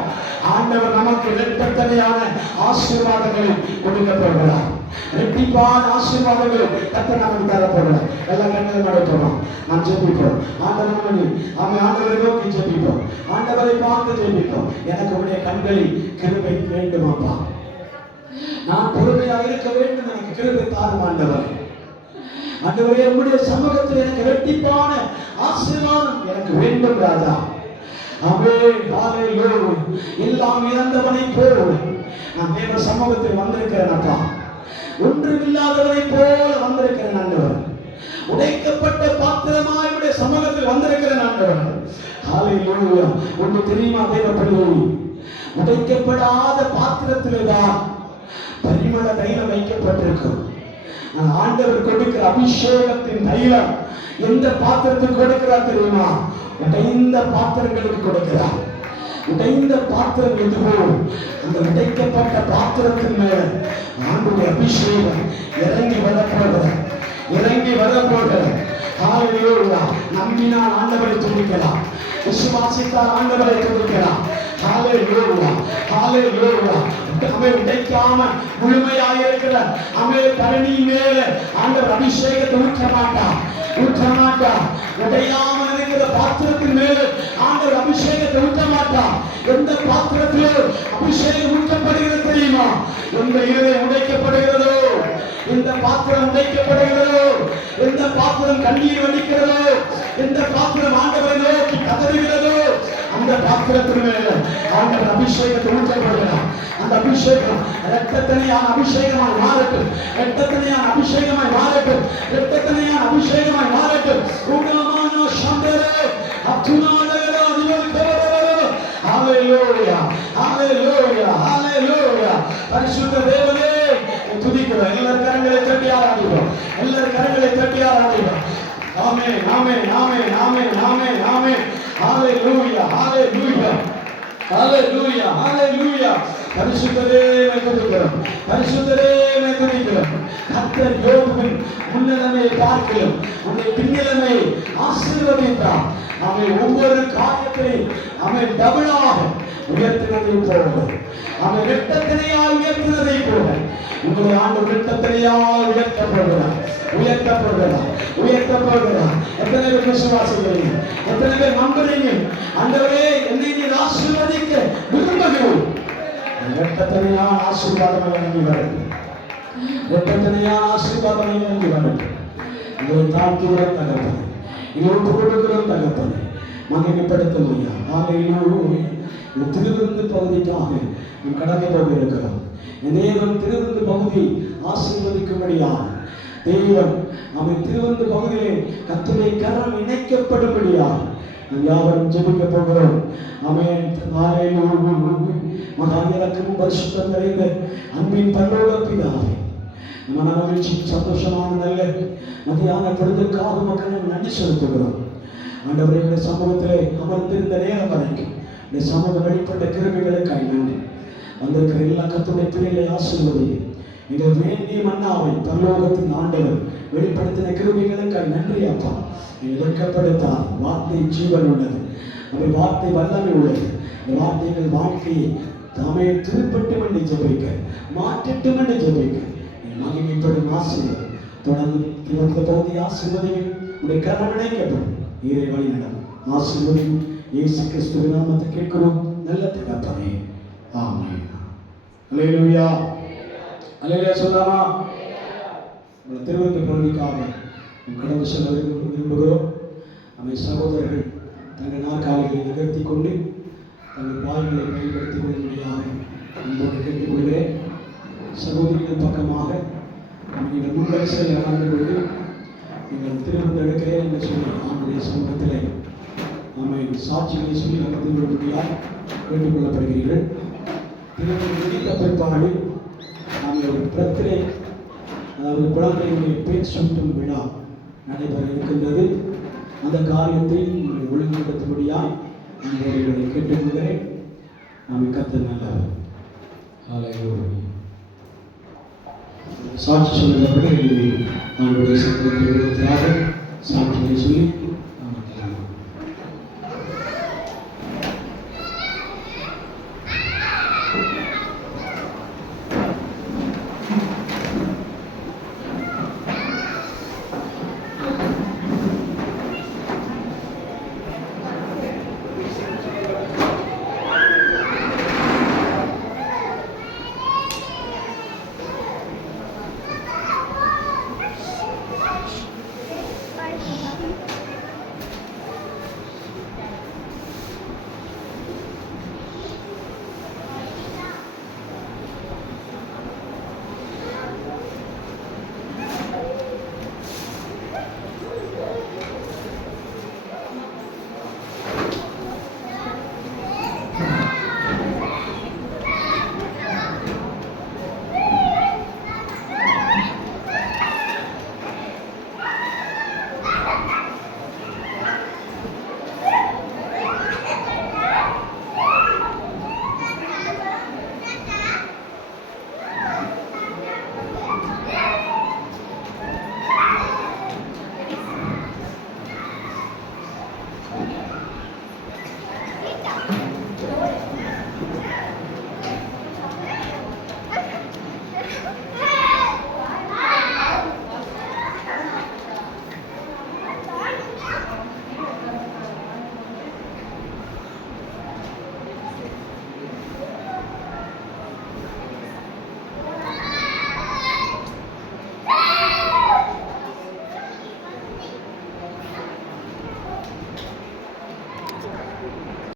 ஆண்டவர் நமக்கு இரட்டத்தனையான ஆசீர்வாதங்களை கொடுக்க போகிறார். இரட்டிப்பான ஆசீர்வாதங்களை கர்த்தர் நமக்கு தர போகிறார். எல்லாம் கண்களை மறைப்போம். நாம் ஜெபிப்போம். ஆண்டவரை நோக்கி ஜெபிப்போம். ஆண்டவரை பார்த்து ஜெபிப்போம். எனக்கு உடைய கண்களில் கிருபை வேண்டுமாப்பா. நான் பொறுமையாக இருக்க வேண்டும். எனக்கு கிருபை தாரும் ஆண்டவர். ஆண்டவரே, உம்முடைய சமூகத்தில் எனக்கு இரட்டிப்பான ஆசீர்வாதம் எனக்கு வேண்டும் ராஜா. ஆமென். ஹல்லேலூயா. எல்லாம் இழந்தவனை போல் நான் தேவ சமூகத்தில் வந்திருக்கிறேன் அப்பா. ஒன்றுமில்லாதவனை போல வந்திருக்கிறேன் ஆண்டவர். உடைக்கப்பட்ட பாத்திரமாய் உடைய சமூகத்தில் வந்திருக்கிறேன் ஆண்டவர். ஹல்லேலூயா. ஒன்று தெரியுமா தேவப்பிள்ளையே? உடைக்கப்படாத பாத்திரத்திலே தான் பரிமள தைலம் வைக்கப்பட்டிருக்கும். ஆண்டவர் கொடுக்கிற அபிஷேகத்தின் தைலம் எந்த பாத்திரத்துக்கு கொடுக்கிறார் தெரியுமா? உடைந்த பாத்திரங்களுக்கு கொடுக்கிறார். உடைந்த பாத்திரம் எதுவோ அந்த உடைக்கப்பட்ட பாத்திரத்தின் மேல ஆண்டவருடைய அபிஷேகம் இறங்கி வரப்போகிறது. இறங்கி வரப்போகிறது. ஹல்லேலூயா. நம்பினால் ஆண்டவரை துதிக்கலாம், விசுவாசித்தால் ஆண்டவரை துதிக்கலாம். ஹல்லேலூயா ஹல்லேலூயா. அமே உடைக்காம முழுமையாக இருக்கிற அமே தரணி மேல ஆண்டவர் அபிஷேகத்தை ஊற்ற மாட்டார். உடையாமல் இருக்கிற பாத்திரத்தின் மேல ஆண்டவர் அபிஷேகத்தை ஊற்ற மாட்டார். எந்த பாத்திரத்திலே அபிஷேகம் ஊற்றப்படுகிறது தெரியுமா? எந்த இருதயம் உடைக்கப்படுகிறதோ, எந்த பாத்திரம் உடைக்கப்படுகிறதோ, எந்த பாத்திரம் கண்ணீர் வடிக்கிறதோ, எந்த பாத்திரம் ஆண்டவரை நோக்கி கதறுகிறதோ, அந்த பாத்திரத்தின் மேல ஆண்டவர் அபிஷேகத்தை ஊற்றப்படுகிறார். அந்த அபிஷேகம் இரட்டத்தனையான அபிஷேகமாய் மாறட்டும், இரட்டத்தனையான அபிஷேகமாய் மாறட்டும், இரட்டத்தனையான அபிஷேகமாய் மாறட்டும். உடமான சந்தரே அத்துநாதரே அதிவல்கவரே. ஹalleluya, ஹalleluya, ஹalleluya. பரிசுத்த தேவனே துதிக்கிறோம். எல்லார் கரங்களை தட்டி ஆராதிக்கிறோம், எல்லார் கரங்களை தட்டி ஆராதிக்கிறோம். ஆமென், ஆமென், ஆமென், ஆமென், ஆமென், ஆமென். ஹalleluya, ஹalleluya, ஹalleluya, ஹalleluya. பரிசுத்தரே துதிக்கிறோம், பரிசுத்தரே துதிக்கிறோம். கர்த்தர் யோபுவின் முன்னிலைமையை பார்க்கிறோம், உன்னுடைய பின்னிலைமையை ஆசீர்வதித்தார். அவன் ஒவ்வொரு காரியத்தை அவன் டபுளாக உயர்த்தினதை போல, அவன் இரட்டத்தினையால் உயர்த்தினதை போல உங்களை ஆண்டவர் இரட்டத்தினையால் உயர்த்தப்படுகிறார், உயர்த்தப்படுகிறார், உயர்த்தப்படுகிறார். எத்தனை பேர் விசுவாசிக்கிறீங்க? எத்தனை பேர் நம்புறீங்க? ஆண்டவரே என்னை நீர் ஆசீர்வதிக்க விரும்புகிறோம். இரட்டத்தினையான ஆசீர்வாதம் இறங்கி வரட்டும், இரட்டத்தினையான ஆசீர்வாதம் இறங்கி வரட்டும். உங்களை தாழ்த்துகிற தகப்பனே, இங்கே ஒப்பு கொடுக்கிற தகப்பனே, மகிமைப்படுத்தும் ஐயா. ஹalleluya. இந்த திருவிருந்து பகுதிக்காக நாம் கடந்து போகிறோம். தேவன் திருவிருந்து பகுதி ஆசீர்வதிக்கும்படியாக தேவன் அவன் திருவிருந்து பகுதியிலே கர்த்தருடைய கரம் இணைக்கப்படும்படியாக நாம் யாவரும் ஜெபிக்க போகிறோம். ஆமென். ஹalleluya. மகா இரக்கமும் பரிசுத்தம் நிறைந்த அன்பின் பரலோக பிதாவே, மன மகிழ்ச்சி சந்தோஷமான நல்ல மதியான பொழுதுக்காக மக்கள் நன்றி செலுத்துகிறோம். ஆண்டவரே, இந்த சமூகத்திலே அமர்ந்திருந்த நேரம் வரைக்கும் இந்த சமூகம் வெளிப்பட்ட கிருபைகளுக்காக நன்றி. வந்திருக்கிற எல்லா கர்த்தருடைய பிள்ளைகளை ஆசீர்வதியும். எங்கள் வேண்டிய மன்னாவை பரலோகத்தின் ஆண்டவர் வெளிப்படுத்தின கிருபைகளுக்காக நன்றி அப்பா. நீங்கள் வெட்கப்படுத்தார். வார்த்தை ஜீவன் உள்ளது, அவை வார்த்தை வல்லமை உள்ளது. இந்த வார்த்தைகள் வாழ்க்கையை தாமே திருப்பட்டும் என்று ஜெபிக்க, மாற்றட்டும் என்று ஜெபிக்க மகிமைப்படும் ஆசீர்வாதம் தொடர்ந்து இந்த பகுதி ஆசீர்வதியும். உடைய கரம் இணைக்கப்படும். நீரை வழி நடம் ஆசீர்வதியும். இயேசு கிறிஸ்துவின் நாமத்தை கேட்கிறோம் நல்ல தகப்பனே. ஆமென். அல்லேலூயா, அல்லேலூயா சொல்லாமா? உங்கள் திருவிருந்து பகுதிக்காக கடந்து செல்ல விரும்புகிறோம். அவை சகோதரர்கள் தங்கள் நாற்காலிகளை நிகழ்த்தி கொண்டு தங்கள் பாய்களை பயன்படுத்திக் கொள்ளும்படியாக அன்போடு கேட்டுக்கொள்கிறேன். சகோதரிகள் பக்கமாக நீங்கள் முன்வரிசையில் அமர்ந்து கொண்டு நீங்கள் திருவிருந்து எடுக்கிறேன் என்று சொல்லி ஆண்டுடைய சமூகத்திலே ஆமென் சாட்சிகளை சொல்லி அமர்ந்து கொள்ளும்படியாக கேட்டுக்கொள்ளப்படுகிறீர்கள். திருவிருந்து முடித்த பிற்பாடு நாங்கள் ஒரு பிரத்திரை, அதாவது குழந்தைகளுடைய பேர் சூட்டும் விழா நடைபெற இருக்கின்றது. அந்த காரியத்தை நீங்கள் ஒழுங்குபடுத்தும்படியாக அன்போடு கேட்டுக்கொள்கிறேன். நாம் கர்த்தர் நல்லவர். ஹalleluya. சாட்சி சொல்லுகிறவர்கள் நம்முடைய சமூகத்தில் சாட்சிகளை சொல்லி